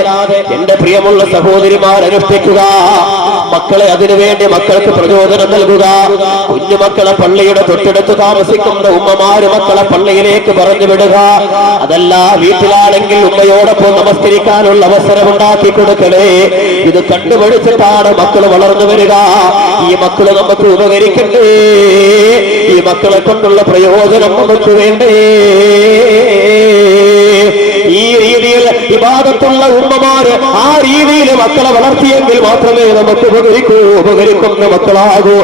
എന്റെ പ്രിയമുള്ള സഹോദരിമാർ അനുഷ്ഠിക്കുക. മക്കളെ അതിനുവേണ്ടി മക്കൾക്ക് പ്രചോദനം നൽകുക. കുഞ്ഞുമക്കളെ പള്ളിയുടെ തൊട്ടടുത്ത് താമസിക്കുന്ന ഉമ്മമാര് മക്കളെ പള്ളിയിലേക്ക് പറഞ്ഞു വിടുക. അതല്ല, വീട്ടിലാണെങ്കിൽ ഉമ്മയോടൊപ്പം നമസ്കരിക്കാനുള്ള അവസരം ഉണ്ടാക്കി കൊടുക്കണേ. ഇത് കണ്ടുപിടിച്ചിട്ടാണ് മക്കൾ വളർന്നു വരിക. ഈ മക്കള് നമുക്ക് ഉപകരിക്കണ്ടേ? ഈ മക്കളെ കൊണ്ടുള്ള പ്രയോജനം നമുക്ക് വേണ്ടേ? ഈ രീതിയിൽ ഇബാദത്തുള്ള ഉമ്മമാര് ആ രീതിയിൽ മക്കളെ വളർത്തിയെങ്കിൽ മാത്രമേ നമുക്ക് ഉപകരിക്കുന്ന മക്കളാകൂ.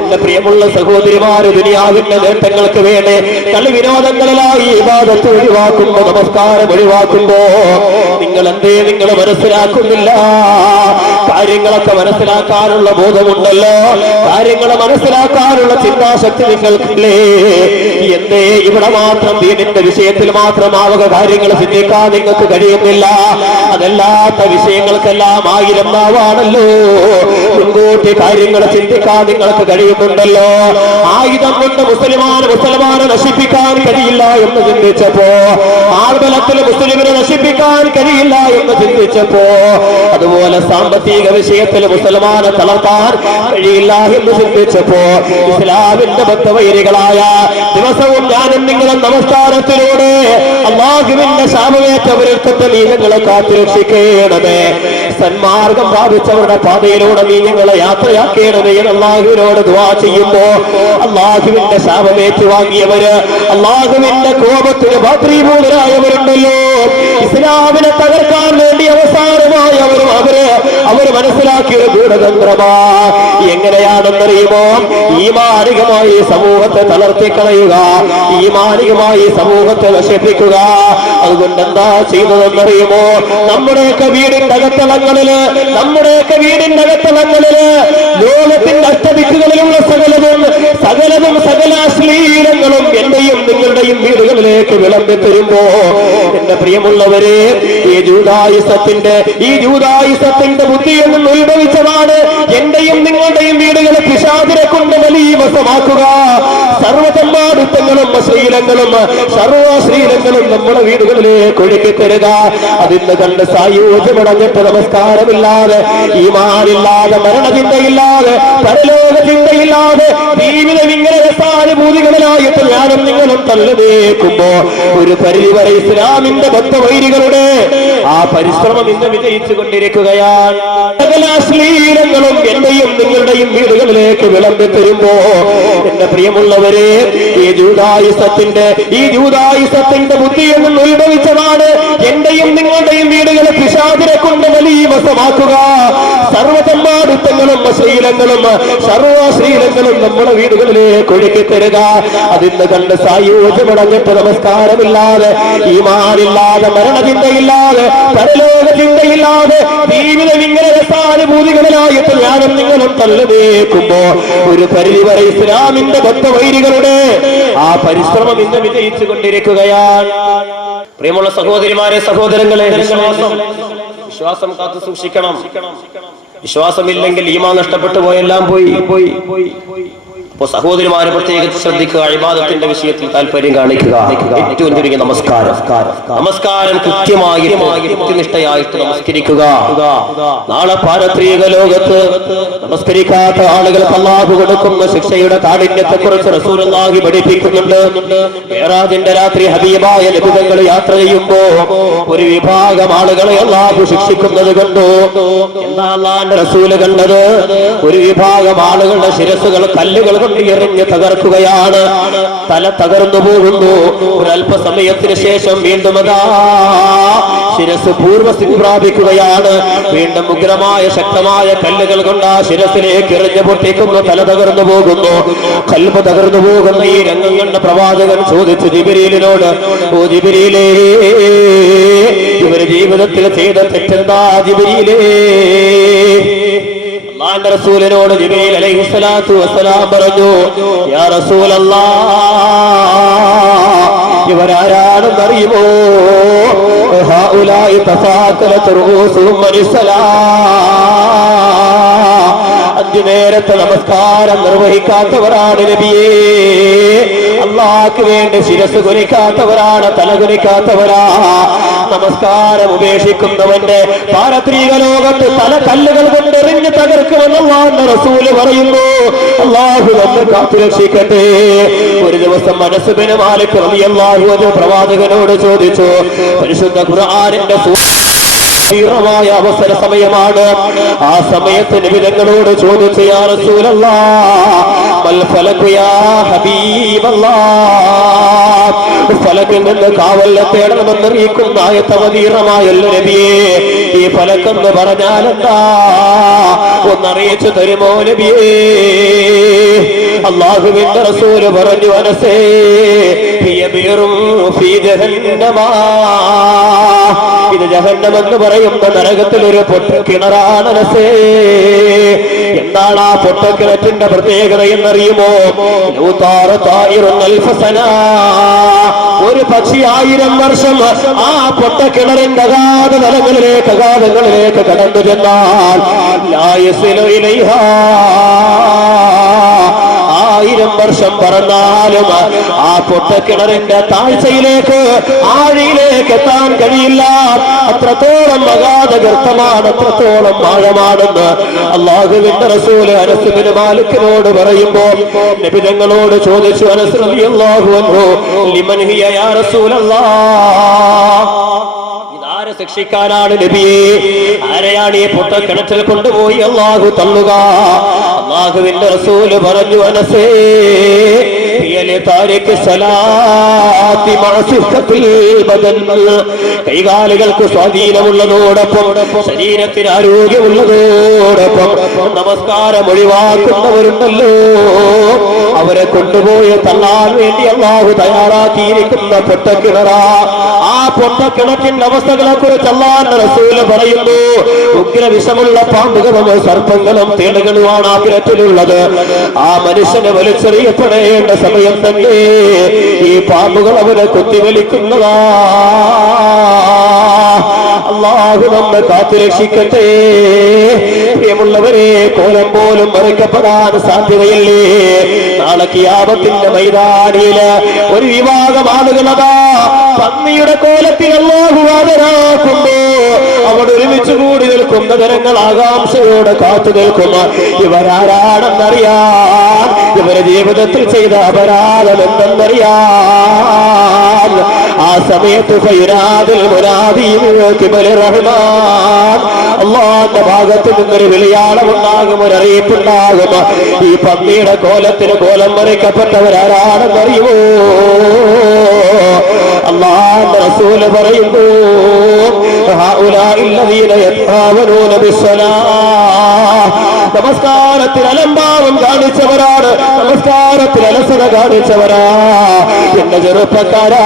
എന്റെ പ്രിയമുള്ള സഹോദരിമാര്, ദുനിയാവിന്റെ നേട്ടങ്ങൾക്ക് വേണ്ടി കളി വിനോദങ്ങളിലായി ഇബാദത്ത് ഒഴിവാക്കുമ്പോ, നമസ്കാരം ഒഴിവാക്കുമ്പോ നിങ്ങൾ മനസ്സിലാക്കുന്നില്ല. കാര്യങ്ങളൊക്കെ മനസ്സിലാക്കാനുള്ള ബോധമുണ്ടല്ലോ, കാര്യങ്ങൾ മനസ്സിലാക്കാനുള്ള ചിന്താശക്തി നിങ്ങൾക്കില്ലേ? എന്തേ ഇവിടെ മാത്രം ദീനിന്റെ വിഷയത്തിൽ മാത്രമാവുക കാര്യങ്ങൾ ചിന്തിക്കാൻ നിങ്ങൾക്ക് കഴിയുന്നില്ല? അതല്ലാത്ത വിഷയങ്ങൾക്കെല്ലാം 1000 നാവാണല്ലോ. മുൻകൂട്ടി കാര്യങ്ങൾ ചിന്തിക്കാൻ നിങ്ങൾക്ക് കഴിയുന്നുണ്ടല്ലോ. ആയുധം കൊണ്ട് മുസൽമാനെ നശിപ്പിക്കാൻ കഴിയില്ല എന്ന് ചിന്തിച്ചപ്പോ, ആൾബലത്തിൽ മുസ്ലിമിനെ നശിപ്പിക്കാൻ കഴിയില്ല എന്ന് ചിന്തിച്ചപ്പോ, അതുപോലെ സാമ്പത്തിക വിഷയത്തിൽ മുസൽമാനെ തളർത്താൻ കഴിയില്ല എന്ന് ചിന്തിച്ചപ്പോ, ഇസ്ലാമിന്റെ ബദ്ധവൈരികളായ ദിവസവും ഞാനും നിങ്ങളും നമസ്കാരത്തിലൂടെ അല്ലാഹുവിന്റെ ശാപമേറ്റവരുടെ നീങ്ങളെ കാത്തുരക്ഷിക്കണമേ, സന്മാർഗം പ്രാപിച്ചവരുടെ പാതയിലൂടെ നീ ഞങ്ങളെ യാത്രയാക്കേണ്ടത് എന്ന് അല്ലാഹുവിനോട് ദുആ ചെയ്യുമ്പോ, അല്ലാഹുവിന്റെ ശാപമേറ്റു വാങ്ങിയവര്, അല്ലാഹുവിന്റെ കോപത്തിന് പാത്രീഭൂതരായവരുണ്ടല്ലോ, ഇസ്ലാമിനെ തകർക്കാൻ വേണ്ടി അവസാനമായി അവര് മനസ്സിലാക്കിയ ഗൂഢതന്ത്രമാ എങ്ങനെയാണെന്നറിയുമോ? ഈമാനികമായി സമൂഹത്തെ തളർത്തിക്കളയുക, ഈമാനികമായി സമൂഹത്തെ നശിപ്പിക്കുക. അതുകൊണ്ട് എന്താ ചെയ്തതെന്നറിയുമോ? നമ്മുടെയൊക്കെ വീടിന്റെ അകത്തളങ്ങളില് ലോകത്തിന്റെ അഷ്ടദിക്കുകളിലുള്ള സകല അശ്ലീലങ്ങളും എന്റെയും നിങ്ങളുടെയും വീടുകളിലേക്ക് വിളമ്പി തരുമ്പോ, എന്റെ പ്രിയമുള്ളവരെ, ഈ ജൂദായിസത്തിന്റെ ബുദ്ധിയിൽ നിന്ന് ഉത്ഭവിച്ചതാണ് എന്റെയും നിങ്ങളുടെയും വീടുകളെ പിശാചിനെ കൊണ്ട് വലിയ വശമാക്കുക. സർവ്വതമ്മാടുത്തങ്ങളും സർവ്വശ്ലീലങ്ങളും നമ്മുടെ വീടുകളിലേക്ക് ഒഴുക്കി തരിക. അതിന്ന് കണ്ട് സായോജ്യമടഞ്ഞിട്ട് നമസ്കാരമില്ലാതെ, ഈമാനില്ലാതെ, മരണചിന്തയില്ലാതെ, പരലോക ചിന്തയില്ലാതെ ജീവിതം ഇങ്ങനെ രസാനുഭൂതികളിലായിട്ട് ഞാനും നിങ്ങളും തള്ളുനേക്കുമ്പോ, ഒരു പരിധിവരെ ഇസ്ലാമിന്റെ ബദ്ധവൈരികളുടെ ആ പരിശ്രമം ഇന്ന് വിജയിച്ചു കൊണ്ടിരിക്കുകയാണ്. സകല അശ്ലീലങ്ങളും എന്റെയും നിങ്ങളുടെയും വീടുകളിലേക്ക് വിളമ്പി തരുമ്പോ, എന്റെ പ്രിയമുള്ളവരെ, ഈ ജൂദായിസത്തിന്റെ ബുദ്ധിയിൽ നിന്ന് ഉത്ഭവിച്ചതാണ് എന്റെയും നിങ്ങളുടെയും വീടുകളെ പിശാചിനെ കൊണ്ട് വലിയ വശമാക്കുക. സർവ്വതമ്മാടുത്തങ്ങളും സർവ്വശ്ലീലങ്ങളും നമ്മുടെ വീടുകളിലേക്ക് ഒഴുക്കി തരിക. അതിന്ന് കണ്ട് സായോജ്യമടഞ്ഞിട്ട് നമസ്കാരമില്ലാതെ, ഈമാനില്ലാതെ, മരണചിന്തയില്ലാതെ, പരലോക ചിന്തയില്ലാതെ ജീവിതം ഇങ്ങനെ രസാനുഭൂതികളിലായിട്ട് ഞാനും നിങ്ങളും തള്ളുനേക്കുമ്പോ, ഒരു പരിധിവരെ ഇസ്ലാമിന്റെ ബദ്ധവൈരികളുടെ ആ പരിശ്രമം ഇന്ന് വിജയിച്ചു കൊണ്ടിരിക്കുകയാണ്. പ്രിയമുള്ള സഹോദരിമാരെ, സഹോദരങ്ങളെ, വിശ്വാസം കാത്തു സൂക്ഷിക്കണം. വിശ്വാസമില്ലെങ്കിൽ ഈമാൻ നഷ്ടപ്പെട്ടു പോയെല്ലാം പോയി. അപ്പൊ സഹോദരിമാരെ പ്രത്യേകിച്ച് ശ്രദ്ധിക്കുക, ഇബാദത്തിന്റെ വിഷയത്തിൽ താല്പര്യം കാണിക്കുക. ഏറ്റവും ചുരുങ്ങിയ നമസ്കാരം കൃത്യമായി കൃത്യനിഷ്ഠയായിട്ട് നമസ്കരിക്കുക. നാളെ പാരത്രിക ലോകത്ത് നമസ്കരിക്കാത്ത ആളുകൾക്ക് അല്ലാഹു കൊടുക്കുന്ന ശിക്ഷയുടെ കാഠിന്യത്തെ കുറിച്ച് റസൂലുള്ളാഹി പഠിപ്പിക്കുന്നുണ്ട്. മിഅ്റാജിന്റെ രാത്രി ഹബീബായ നബിതങ്ങൾ യാത്ര ചെയ്യുമ്പോ ഒരു വിഭാഗം ആളുകളെ അല്ലാഹു ശിക്ഷിക്കുന്നത് കണ്ടു. എന്താ അല്ലാഹുവിന്റെ റസൂല് കണ്ടത്? ഒരു വിഭാഗം ആളുകളുടെ ശിരസ്സുകൾ കല്ലുകൾ എറിഞ്ഞ് തകർക്കുകയാണ്. തല തകർന്നു പോകുന്നു. ഒരല്പസമയത്തിന് ശേഷം വീണ്ടും ശിരസ് പൂർവസ്ഥിതി പ്രാപിക്കുകയാണ്. വീണ്ടും ഉഗ്രമായ ശക്തമായ കല്ലുകൾ കൊണ്ട് ആ ശിരസിലേക്ക് എറിഞ്ഞു പൊട്ടിക്കുന്നു. തല തകർന്നു പോകുന്നു, കൽബ് തകർന്നു പോകുന്ന ഈ രംഗം കണ്ട പ്രവാചകൻ ചോദിച്ചു ജിബ്രീലിനോട്, ഓ ജിബ്രീലേ, ഇവര് ജീവിതത്തിൽ ചെയ്ത തെറ്റെന്താ ജിബ്രീലേ? അല്ലാഹുവിന്റെ റസൂലിനോട് ജിബ്രീൽ അലൈഹിസ്സലാത്തു വസ്സലാം പറഞ്ഞു, യാ റസൂലല്ലാഹ്, ഇവരാരാണെന്നറിയുമോ? ഹൗലായി തസാക്കലത്ത് റൂസുഹും അനിസ്സലാം, 5 നേരത്തെ നമസ്കാരം നിർവഹിക്കാത്തവരാണ് നബിയേ. അല്ലാഹുവിന് വേണ്ടി ശിരസ് കുനിക്കാത്തവരാണ്, തല കുനിക്കാത്തവരാ. നമസ്കാരം ഉപേക്ഷിക്കുന്നവന്റെ പാരത്രിക ലോകത്ത് തല കല്ലുകൾ കൊണ്ടെറിഞ്ഞ് തകർക്കുമെന്ന് അല്ലാഹുവിന്റെ റസൂല് പറയുന്നു. അല്ലാഹു നമ്മെ കാത്തുരക്ഷിക്കട്ടെ. ഒരു ദിവസം അനസ് ബിൻ മാലിക് റളിയല്ലാഹു അൻഹു പ്രവാചകനോട് ചോദിച്ചു, പരിശുദ്ധ ഖുർആനിന്റെ മായ അവസര സമയമാണ്. ആ സമയത്ത് നബി തങ്ങളോട് ചോദിച്ചു, യാ റസൂലല്ലാഹ്, മൽ ഫലഖു യാ ഹബീബല്ലാഹ്, ഫലക്കിൽ നിന്ന് കാവലിനെ തേടണമെന്നറിയിക്കുന്ന ആയത്തവതീർണമായല്ലോ നബിയേ. ഈ ഫലക്കെന്ന് പറഞ്ഞാൽ എന്താ ഒന്നറിയിച്ചു തരുമോ നബിയേ? അല്ലാഹുവിന്റെ റസൂല് പറഞ്ഞു, അനസേ ഇത് ജഹന്നമെന്ന് പറയുന്ന നരകത്തിൽ ഒരു പൊട്ടക്കിണറാണ് അനസേ. എന്താണ് ആ പൊട്ടക്കിണറ്റിന്റെ പ്രത്യേകത എന്നറിയുമോ? ഒരു പക്ഷി 1000 വർഷം ആ പൊട്ടക്കിണറിന്റെ അഗാധങ്ങളിലേക്ക് കടന്നു ചെന്നാൽ 1000 വർഷം പറന്നാലും ആ പൊട്ടക്കിണറിന്റെ താഴ്ചയിലേക്ക് ആഴിയിലേക്ക് എത്താൻ കഴിയില്ല. അത്രത്തോളം അഗാധ ഗർത്തമാണ്, അത്രത്തോളം ആഴമാണെന്ന് അല്ലാഹുവിന്റെ റസൂല് അനസ് ഇബ്നു മാലിക്കിനോട് പറയുമ്പോൾ നബി തങ്ങളോട് ചോദിച്ചു, അനസ് റളിയല്ലാഹു അൻഹു, ലിമൻ ഹിയ യാ റസൂലല്ലാഹ്, ഇതാരെ ശിക്ഷിക്കാനാണ് നബിയേ? ആരെയാണ് ഈ പൊട്ടക്കിണറ്റിൽ കൊണ്ടുപോയി അല്ലാഹു തള്ളുക? അല്ലാഹുവിന്റെ റസൂല് പറഞ്ഞു, അനസേ കൈകാലുകൾക്ക് സ്വാധീനമുള്ളതോടൊപ്പം ശരീരത്തിന് ആരോഗ്യമുള്ളതോടൊപ്പം നമസ്കാരം ഒഴിവാക്കുന്നവരുണ്ടല്ലോ, അവരെ കൊണ്ടുപോയി തള്ളാൻ വേണ്ടി അല്ലാഹു തയ്യാറാക്കിയിരിക്കുന്ന പൊട്ടക്കിണറ. ആ പൊട്ടക്കിണറ്റിന്റെ അവസ്ഥകളെ കുറിച്ച് അല്ലാഹുവിന്റെ റസൂല് പറയുന്നു, ഉഗ്രവിഷമുള്ള പാമ്പുകളും സർപ്പങ്ങളും തേളുകളുമാണ് ആ കിണറ്റിലുള്ളത്. ആ മനുഷ്യനെ വലിച്ചെറിയപ്പെടേണ്ട സമയം തന്നെ ഈ പാമ്പുകൾ അവരെ കുത്തിവലിക്കുന്നതാ. അല്ലാഹു നമ്മെ കാത്തുരക്ഷിക്കട്ടെ. പ്രിയമുള്ളവരെ, കോലം പോലും മറിക്കപ്പെടാൻ സാധ്യതയില്ലേ? നാളെ ഖിയാമത്തിന്റെ മൈതാനിയില് ഒരു വിഭാഗം ആളുകളതാ പന്നിയുടെ കോലത്തിൽ അല്ലാഹു ഹാജരാക്കുമ്പോ അവിടെ ഒരുമിച്ച് കൂടി നിൽക്കുന്ന ജനങ്ങൾ ആകാംക്ഷയോടെ കാത്തു നിൽക്കുന്ന ഇവരാരാണെന്നറിയാൻ, ഇവരുടെ ജീവിതത്തിൽ ചെയ്ത അപരാധം എന്തെന്നറിയാൻ. ആ സമയത്ത് അല്ലാഹുവിന്റെ ഭാഗത്ത് നിന്നൊരു വിളിയാളമുണ്ടാകും, ഒരു അറിയിപ്പുണ്ടാകും. ഈ പന്നിയുടെ കോലത്തിന് കോലം മറിക്കപ്പെട്ടവരാരാണെന്നറിയുമോ? അല്ലാഹുവിന്റെ റസൂല് പറയുന്നു, നമസ്കാരത്തിൽ അലംഭാവം കാണിച്ചവരാണ്, നമസ്കാരത്തിൽ അലസത കാണിച്ചവരാ. എന്റെ ചെറുപ്പക്കാരാ,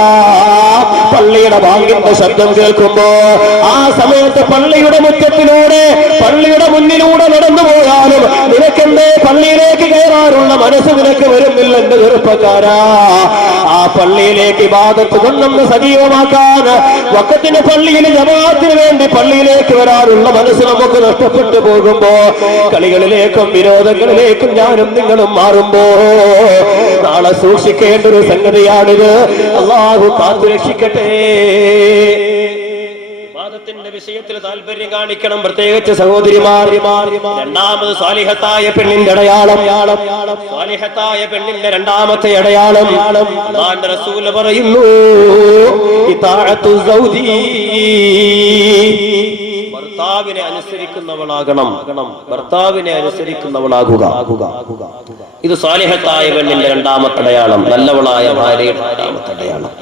പള്ളിയുടെ ബാങ്കിന്റെ ശബ്ദം കേൾക്കുമ്പോ ആ സമയത്ത് പള്ളിയുടെ മുറ്റത്തിലൂടെ പള്ളിയുടെ മുന്നിലൂടെ നടന്നു പോയാലും നിനക്കെന്തേ പള്ളിയിലേക്ക് കയറാനുള്ള മനസ്സ് നിനക്ക് വരുന്നില്ല എന്റെ ചെറുപ്പക്കാരാ. ആ പള്ളിയിലേക്ക് ഇബാദത്ത് കൊണ്ടൊന്ന് സജീവമാക്കാൻ, വഖത്തിന് പള്ളിയിൽ ജമാഅത്തിന് വേണ്ടി പള്ളിയിലേക്ക് വരാനുള്ള മനസ്സ് നമുക്ക് നഷ്ടപ്പെട്ടു പോകുമ്പോ കളികളിലേക്കും വിരോധങ്ങളിലേക്കും ഞാനും നിങ്ങളും മാറുമ്പോ നാളെ സൂക്ഷിക്കേണ്ട ഒരു സംഗതിയാണിത്. അല്ലാഹു കാത്തുരക്ഷിക്കട്ടെ. ത്തിന്റെ വിഷയത്തിൽ താല്പര്യം കാണിക്കണം, പ്രത്യേകിച്ച് സഹോദരിമാർ. രണ്ടാമത് സാലിഹത്തായ പെണ്ണിന്റെ അടയാളം, സാലിഹത്തായ പെണ്ണിന്റെ രണ്ടാമത്തെ അടയാളം അല്ലാഹുവിന്റെ റസൂൽ പറയുന്നു, ഇതാഅത്തു സൗജി, ഭർത്താവിനെ അനുസരിക്കുന്നവളാകണം, ഭർത്താവിനെ അനുസരിക്കുന്നവളാകുക. ഇത് സാലിഹത്തായ പെണ്ണിന്റെ രണ്ടാമത്തെ അടയാളം, നല്ലവളായ ഭാര്യയുടെ രണ്ടാമത്തെ അടയാളം.